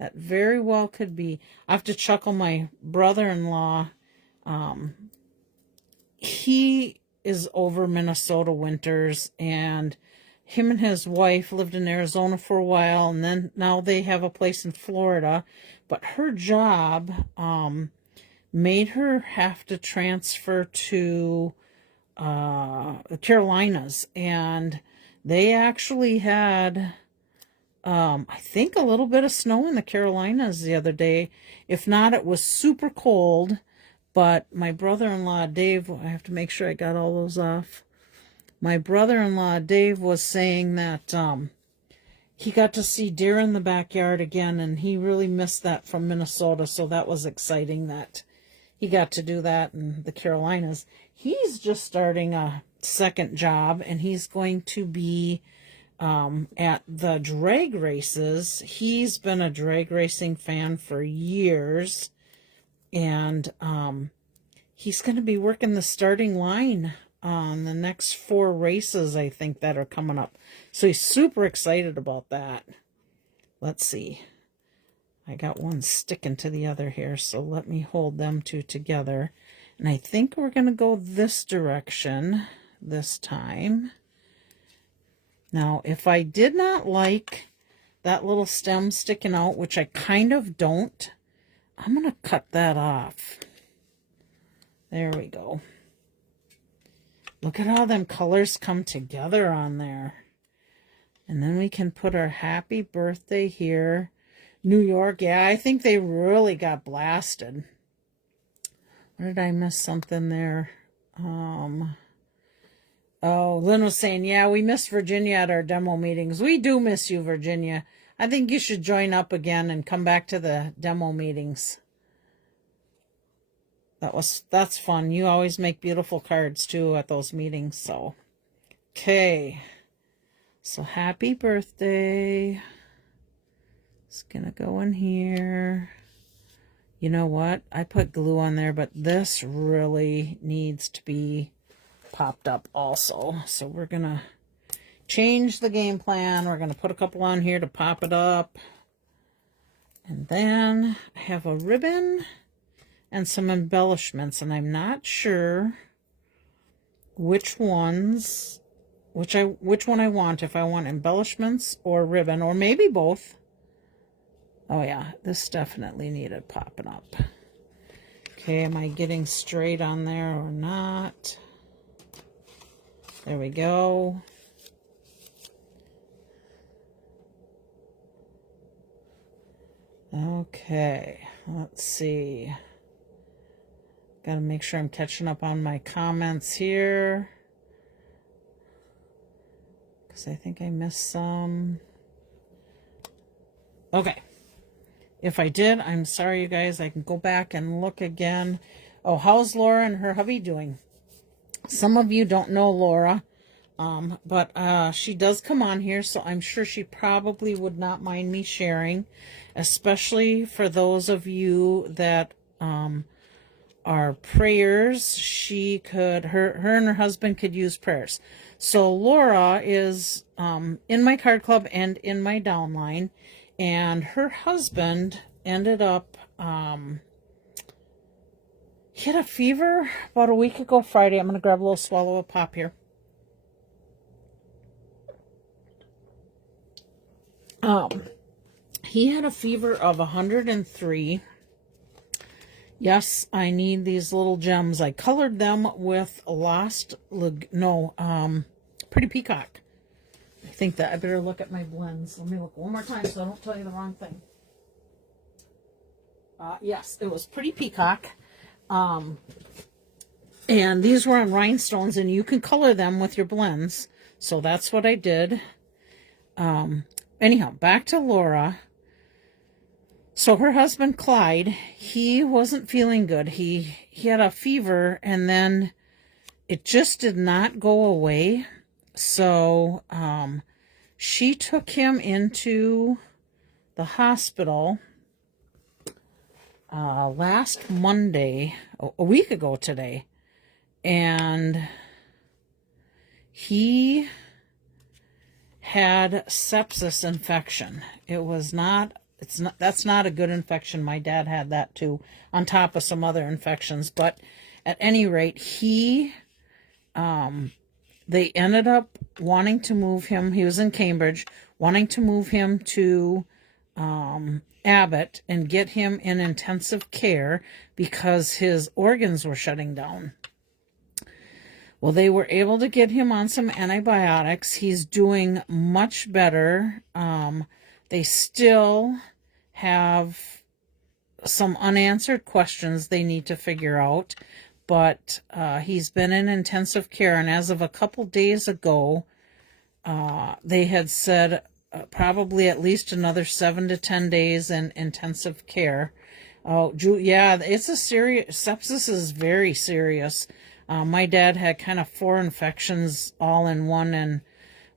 That very well could be. I have to chuckle. My brother-in-law, he is over Minnesota winters, and him and his wife lived in Arizona for a while, and then now they have a place in Florida. But her job made her have to transfer to the Carolinas, and they actually had I think a little bit of snow in the Carolinas the other day. If not, it was super cold. But my brother-in-law Dave, I have to make sure I got all those off. My brother-in-law Dave was saying that he got to see deer in the backyard again, and he really missed that from Minnesota, so that was exciting that he got to do that in the Carolinas. He's just starting a second job, and he's going to be at the drag races. He's been a drag racing fan for years, and he's going to be working the starting line on the next 4 races, I think, that are coming up. So he's super excited about that. Let's see. I got one sticking to the other here, so let me hold them two together. And I think we're going to go this direction this time. Now, if I did not like that little stem sticking out, which I kind of don't, I'm going to cut that off. There we go. Look at how them colors come together on there. And then we can put our happy birthday here. New York, yeah, I think they really got blasted. Or did I miss something there? Oh, Lynn was saying, yeah, we miss Virginia at our demo meetings. We do miss you, Virginia. I think you should join up again and come back to the demo meetings. That's fun. You always make beautiful cards too at those meetings. So, okay. So happy birthday. It's gonna go in here. You know what? I put glue on there, but this really needs to be popped up also. So we're gonna change the game plan. We're gonna put a couple on here to pop it up. And then I have a ribbon and some embellishments, and I'm not sure which one I want, if I want embellishments or ribbon, or maybe both. Oh yeah, this definitely needed popping up. Okay, am I getting straight on there or not? There we go. Okay, let's see. Got to make sure I'm catching up on my comments here, because I think I missed some. Okay. If I did, I'm sorry, you guys. I can go back and look again. Oh, how's Laura and her hubby doing? Some of you don't know Laura, but she does come on here, so I'm sure she probably would not mind me sharing, especially for those of you that are prayers. She could, her and her husband could use prayers. So Laura is in my card club and in my downline, and her husband ended up, he had a fever about a week ago Friday. I'm going to grab a little swallow of pop here. He had a fever of 103. Yes, I need these little gems. I colored them with Pretty Peacock. I think that I better look at my blends. Let me look one more time so I don't tell you the wrong thing. Yes, it was Pretty Peacock. And these were on rhinestones, and you can color them with your blends. So that's what I did. Anyhow, back to Laura. So her husband, Clyde, he wasn't feeling good. He had a fever, and then it just did not go away. So she took him into the hospital last Monday, a week ago today, and he had sepsis infection. That's not a good infection. My dad had that too, on top of some other infections. But at any rate, they ended up wanting to move him. He was in Cambridge, wanting to move him to Abbott and get him in intensive care because his organs were shutting down. Well, they were able to get him on some antibiotics. He's doing much better. They still have some unanswered questions they need to figure out, but he's been in intensive care, and as of a couple days ago, they had said probably at least another 7 to 10 days in intensive care. Oh, yeah, it's a serious, sepsis is very serious. My dad had kind of 4 infections all in one, and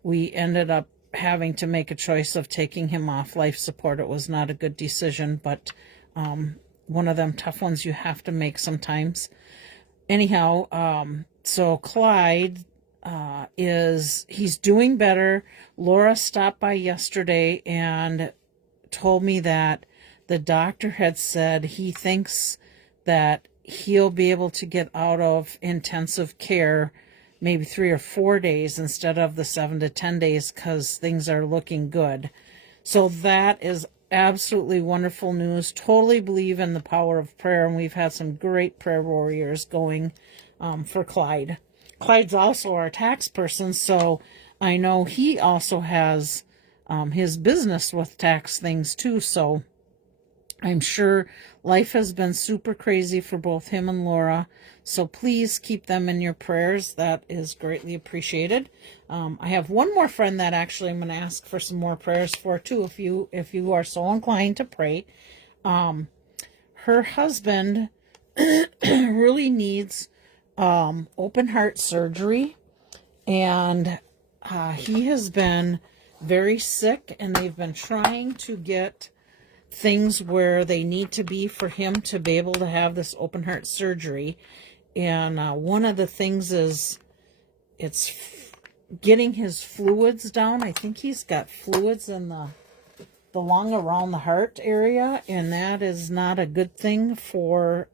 we ended up having to make a choice of taking him off life support. It was not a good decision, but one of them tough ones you have to make sometimes. Anyhow, so Clyde he's doing better. Laura stopped by yesterday and told me that the doctor had said he thinks that he'll be able to get out of intensive care maybe 3 or 4 days instead of the 7 to 10 days because things are looking good. So that is absolutely wonderful news. Totally believe in the power of prayer, and we've had some great prayer warriors going for Clyde. Clyde's also our tax person, so I know he also has his business with tax things too, so I'm sure life has been super crazy for both him and Laura, so please keep them in your prayers. That is greatly appreciated. I have one more friend that actually I'm going to ask for some more prayers for too, if you are so inclined to pray. Her husband really needs open heart surgery, and he has been very sick, and they've been trying to get things where they need to be for him to be able to have this open heart surgery. And one of the things is it's getting his fluids down. I think he's got fluids in the lung around the heart area, and that is not a good thing for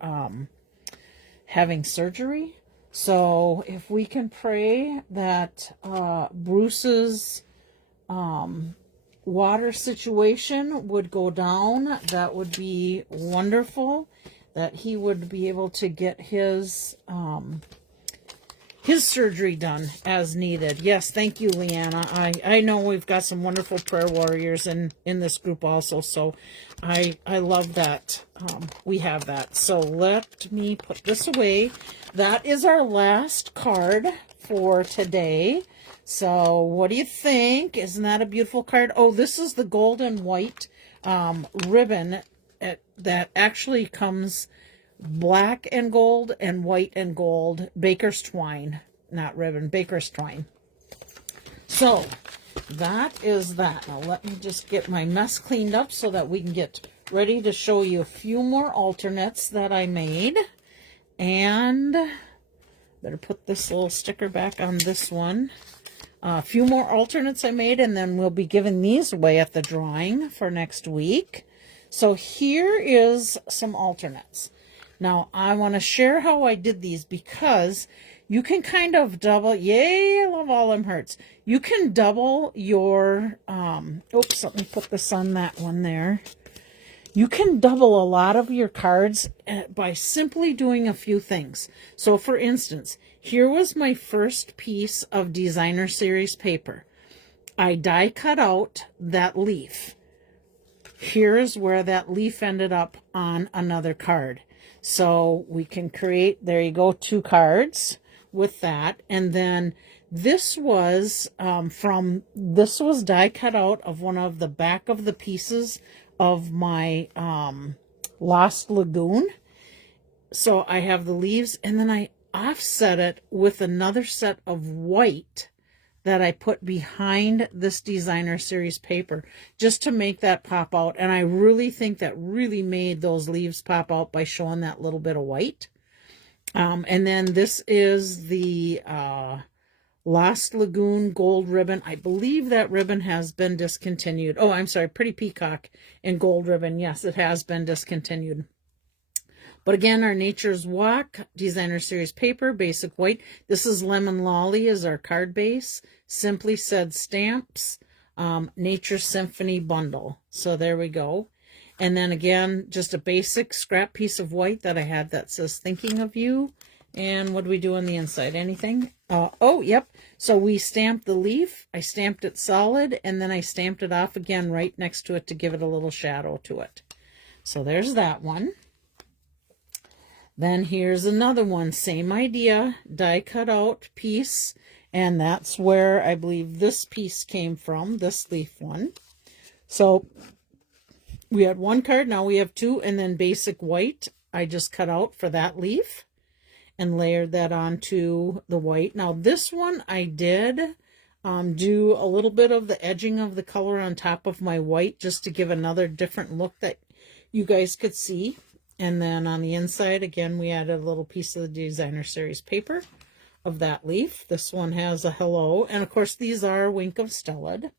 having surgery. So if we can pray that Bruce's water situation would go down, that would be wonderful, that he would be able to get his surgery done as needed. Yes, thank you, Leanna. I know we've got some wonderful prayer warriors in this group also, so I love that we have that. So let me put this away. That is our last card for today. So what do you think? Isn't that a beautiful card? Oh, this is the gold and white ribbon that actually comes black and gold and white and gold. Baker's twine, not ribbon, baker's twine. So that is that. Now let me just get my mess cleaned up so that we can get ready to show you a few more alternates that I made. And better put this little sticker back on this one. A few more alternates I made, and then we'll be giving these away at the drawing for next week. So here is some alternates. Now, I want to share how I did these because you can kind of double, yay, I love all them hearts. You can double your, oops, let me put this on that one there. You can double a lot of your cards by simply doing a few things. So, for instance, here was my first piece of designer series paper. I die cut out that leaf. Here's where that leaf ended up on another card. So we can create, there you go, 2 cards with that. And then this was die cut out of one of the back of the pieces of my Lost Lagoon. So I have the leaves, and then I offset it with another set of white that I put behind this designer series paper just to make that pop out. And I really think that really made those leaves pop out by showing that little bit of white. And then this is the Lost Lagoon gold ribbon. I believe that ribbon has been discontinued. Oh, I'm sorry, Pretty Peacock and gold ribbon. Yes, it has been discontinued. But again, our Nature's Walk designer series paper, basic white. This is Lemon Lolly is our card base. Simply Said stamps, Nature Symphony bundle. So there we go. And then again, just a basic scrap piece of white that I had that says Thinking of You. And what do we do on the inside? Anything? Oh, yep. So we stamped the leaf. I stamped it solid, and then I stamped it off again right next to it to give it a little shadow to it. So there's that one. Then here's another one, same idea, die cut out piece, and that's where I believe this piece came from, this leaf one. So we had one card, now we have two, and then basic white I just cut out for that leaf and layered that onto the white. Now this one I did do a little bit of the edging of the color on top of my white just to give another different look that you guys could see. And then on the inside, again, we added a little piece of the designer series paper of that leaf. This one has a hello. And of course, these are Wink of Stellad.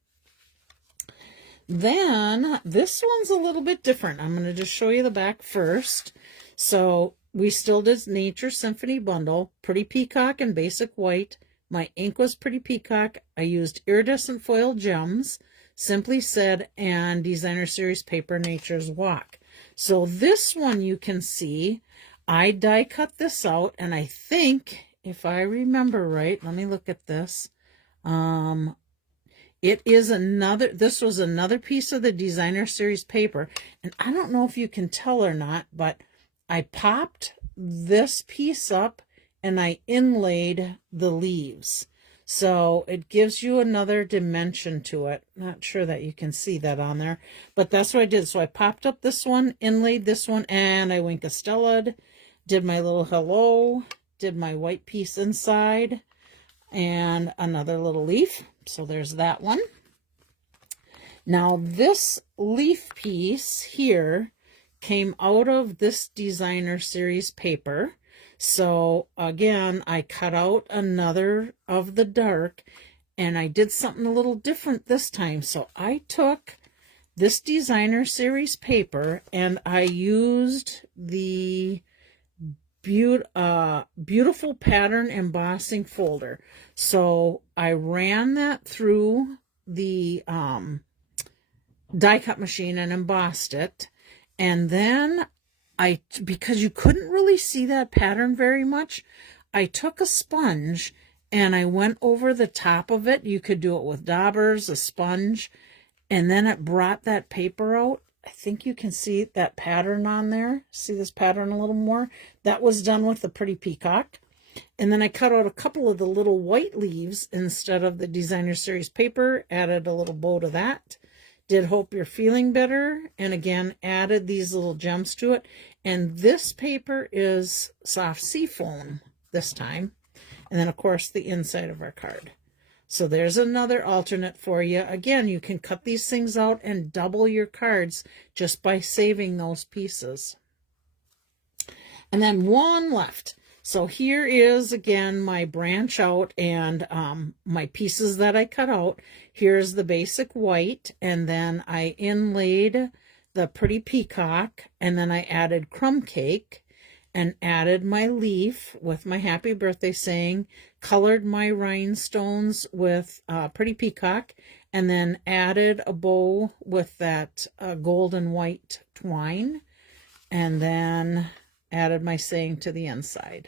Then this one's a little bit different. I'm going to just show you the back first. So we still did Nature Symphony bundle, Pretty Peacock and basic white. My ink was Pretty Peacock. I used iridescent foil gems, Simply Said, and designer series paper, Nature's Walk. So this one you can see, I die cut this out, and I think, if I remember right, let me look at this. It is this was another piece of the designer series paper, and I don't know if you can tell or not, but I popped this piece up and I inlaid the leaves. So it gives you another dimension to it. Not sure that you can see that on there, but that's what I did. So I popped up this one, inlaid this one, and I Wink of Stellad, did my little hello, did my white piece inside, and another little leaf. So there's that one. Now this leaf piece here came out of this designer series paper. So again, I cut out another of the dark, and I did something a little different this time. So I took this designer series paper and I used the beautiful pattern embossing folder. So I ran that through the die cut machine and embossed it, and then because you couldn't really see that pattern very much, I took a sponge and I went over the top of it. You could do it with daubers, a sponge, and then it brought that paper out. I think you can see that pattern on there. See this pattern a little more? That was done with the Pretty Peacock. And then I cut out a couple of the little white leaves instead of the designer series paper, added a little bow to that. Did Hope You're Feeling Better, and again added these little gems to it. And this paper is soft seafoam this time. And then of course the inside of our card. So there's another alternate for you. Again, you can cut these things out and double your cards just by saving those pieces. And then one left. So here is, again, my branch out and my pieces that I cut out. Here's the basic white, and then I inlaid the Pretty Peacock, and then I added crumb cake and added my leaf with my happy birthday saying, colored my rhinestones with Pretty Peacock, and then added a bow with that gold and white twine, and then added my saying to the inside.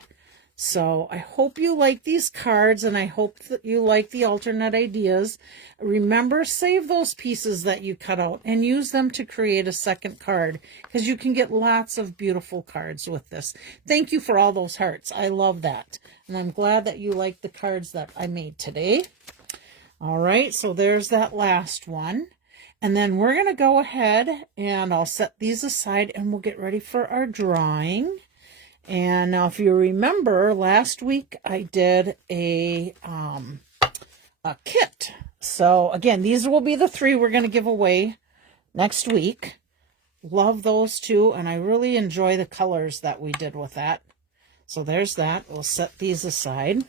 So I hope you like these cards, and I hope that you like the alternate ideas. Remember, save those pieces that you cut out and use them to create a second card, because you can get lots of beautiful cards with this. Thank you for all those hearts. I love that. And I'm glad that you like the cards that I made today. All right, so there's that last one. And then we're going to go ahead and I'll set these aside and we'll get ready for our drawing. And now if you remember, last week I did a kit. So again, these will be the 3 we're going to give away next week. Love those 2, and I really enjoy the colors that we did with that. So there's that. We'll set these aside.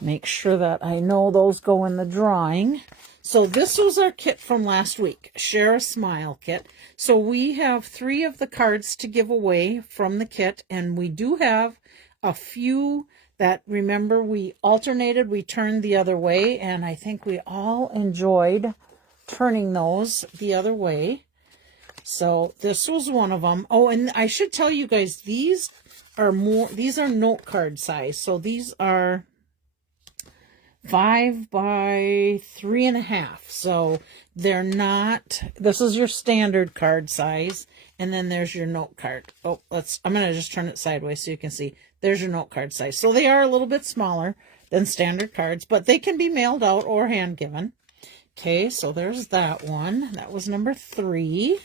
Make sure that I know those go in the drawing. So this was our kit from last week, Share a Smile kit. So we have 3 of the cards to give away from the kit, and we do have a few that, remember, we alternated, we turned the other way, and I think we all enjoyed turning those the other way. So this was one of them. Oh, and I should tell you guys, these are note card size. So these are 5 by 3.5. So they're not, this is your standard card size. And then there's your note card. Oh, I'm going to just turn it sideways so you can see. There's your note card size. So they are a little bit smaller than standard cards, but they can be mailed out or hand given. Okay, so there's that one. That was number 3.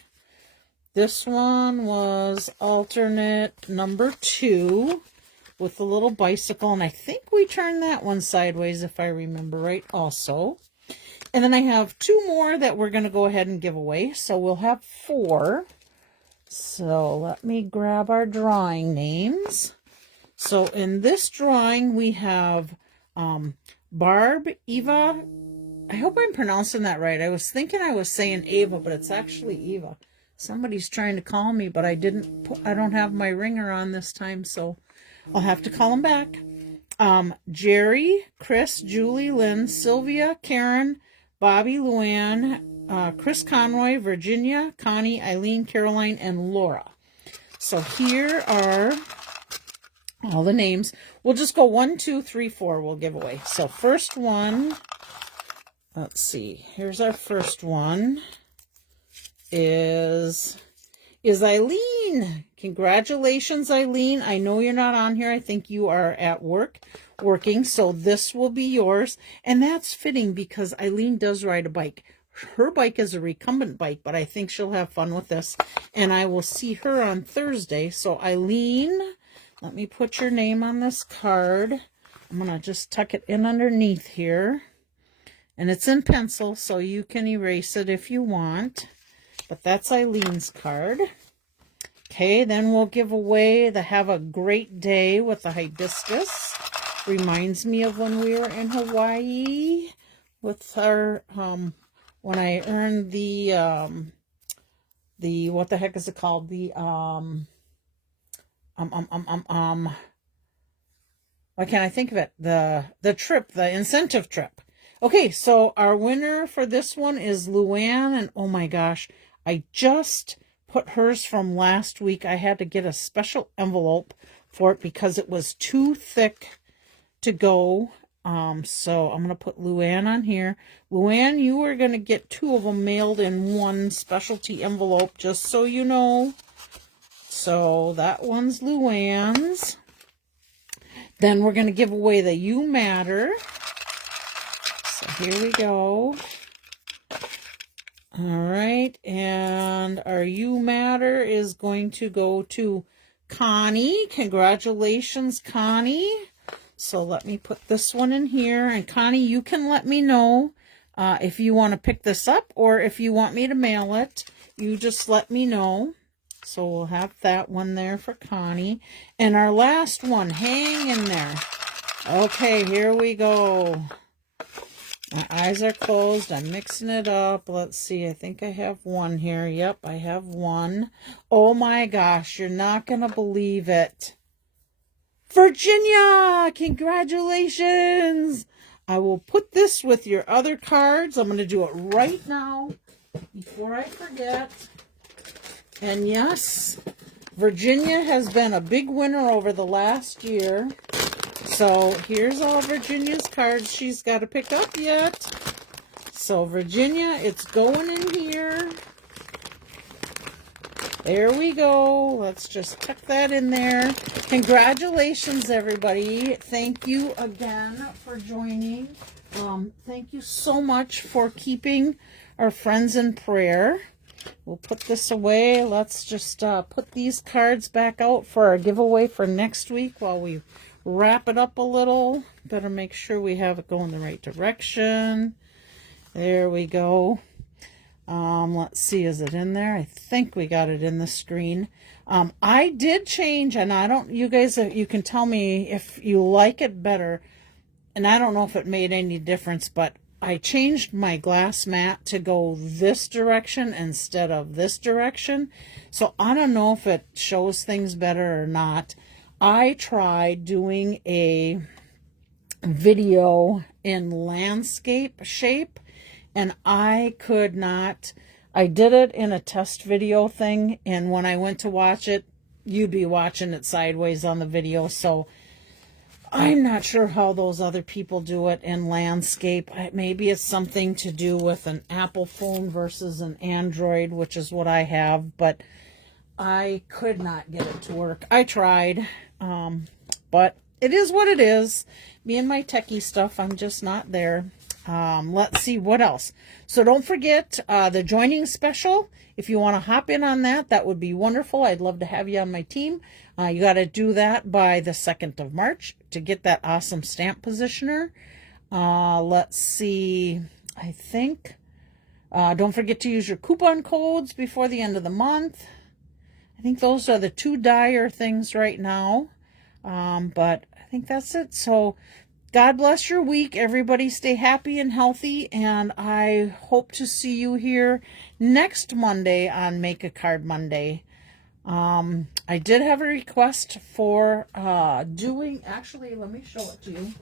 This one was alternate number 2 with the little bicycle, and I think we turned that one sideways if I remember right also. And then I have 2 more that we're going to go ahead and give away, so we'll have 4. So let me grab our drawing names. So in this drawing we have Barb, Eva. I hope I'm pronouncing that right. I was thinking I was saying Ava, but it's actually Eva. Somebody's trying to call me, but I don't have my ringer on this time, so I'll have to call them back. Jerry, Chris, Julie, Lynn, Sylvia, Karen, Bobby, Luann, Chris Conroy, Virginia, Connie, Eileen, Caroline, and Laura. So here are all the names. We'll just go 1, 2, 3, 4 we'll give away. So first one, let's see. Here's our first one. Is Eileen. Congratulations, Eileen. I know you're not on here. I think you are at work working, so this will be yours. And that's fitting because Eileen does ride a bike. Her bike is a recumbent bike, but I think she'll have fun with this. And I will see her on Thursday. So Eileen, let me put your name on this card. I'm going to just tuck it in underneath here. And it's in pencil, so you can erase it if you want. But that's Eileen's card. Okay, then we'll give away the Have a Great Day with the hibiscus. Reminds me of when we were in Hawaii with our, when I earned the what the heck is it called? The, why can't I think of it? The trip, the incentive trip. Okay, so our winner for this one is Luann, and oh my gosh, I just put hers from last week. I had to get a special envelope for it because it was too thick to go. So I'm going to put Luann on here. Luann, you are going to get 2 of them mailed in one specialty envelope, just so you know. So that one's Luann's. Then we're going to give away the You Matter. So here we go. All right, and our You Matter is going to go to Connie. Congratulations, Connie. So let me put this one in here. And Connie, you can let me know if you want to pick this up or if you want me to mail it. You just let me know. So we'll have that one there for Connie. And our last one, hang in there. Okay, here we go. My eyes are closed. I'm mixing it up. Let's see. I think I have one here. Yep, I have one. Oh my gosh, you're not going to believe it. Virginia! Congratulations! I will put this with your other cards. I'm going to do it right now before I forget. And yes, Virginia has been a big winner over the last year. So here's all Virginia's cards she's got to pick up yet. So Virginia, it's going in here. There we go. Let's just tuck that in there. Congratulations, everybody. Thank you again for joining. Thank you so much for keeping our friends in prayer. We'll put this away. Let's just put these cards back out for our giveaway for next week while we wrap it up a little. Better make sure we have it going the right direction. There we go. Let's see, is it in there? I think we got it in the screen. I did change, and I don't, you guys, you can tell me if you like it better, and I don't know if it made any difference, but I changed my glass mat to go this direction instead of this direction. So I don't know if it shows things better or not. I tried doing a video in landscape shape, and I could not. I did it in a test video thing, and when I went to watch it, you'd be watching it sideways on the video. So I'm not sure how those other people do it in landscape. Maybe it's something to do with an Apple phone versus an Android, which is what I have, but I could not get it to work. I tried, but it is what it is. Me and my techie stuff, I'm just not there. Let's see what else. So don't forget the joining special. If you want to hop in on that, that would be wonderful. I'd love to have you on my team. You got to do that by the 2nd of March to get that awesome stamp positioner. Let's see. I think, don't forget to use your coupon codes before the end of the month. I think those are the 2 dire things right now. But I think that's it. So God bless your week. Everybody stay happy and healthy. And I hope to see you here next Monday on Make a Card Monday. I did have a request for doing, actually, let me show it to you.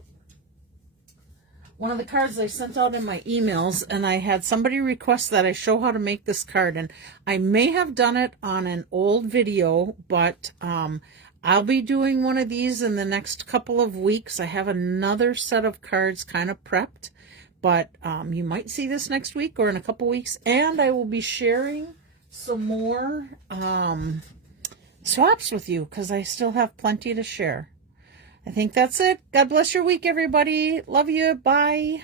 One of the cards I sent out in my emails, and I had somebody request that I show how to make this card. And I may have done it on an old video, but I'll be doing one of these in the next couple of weeks. I have another set of cards kind of prepped, but you might see this next week or in a couple weeks. And I will be sharing some more swaps with you because I still have plenty to share. I think that's it. God bless your week, everybody. Love you. Bye.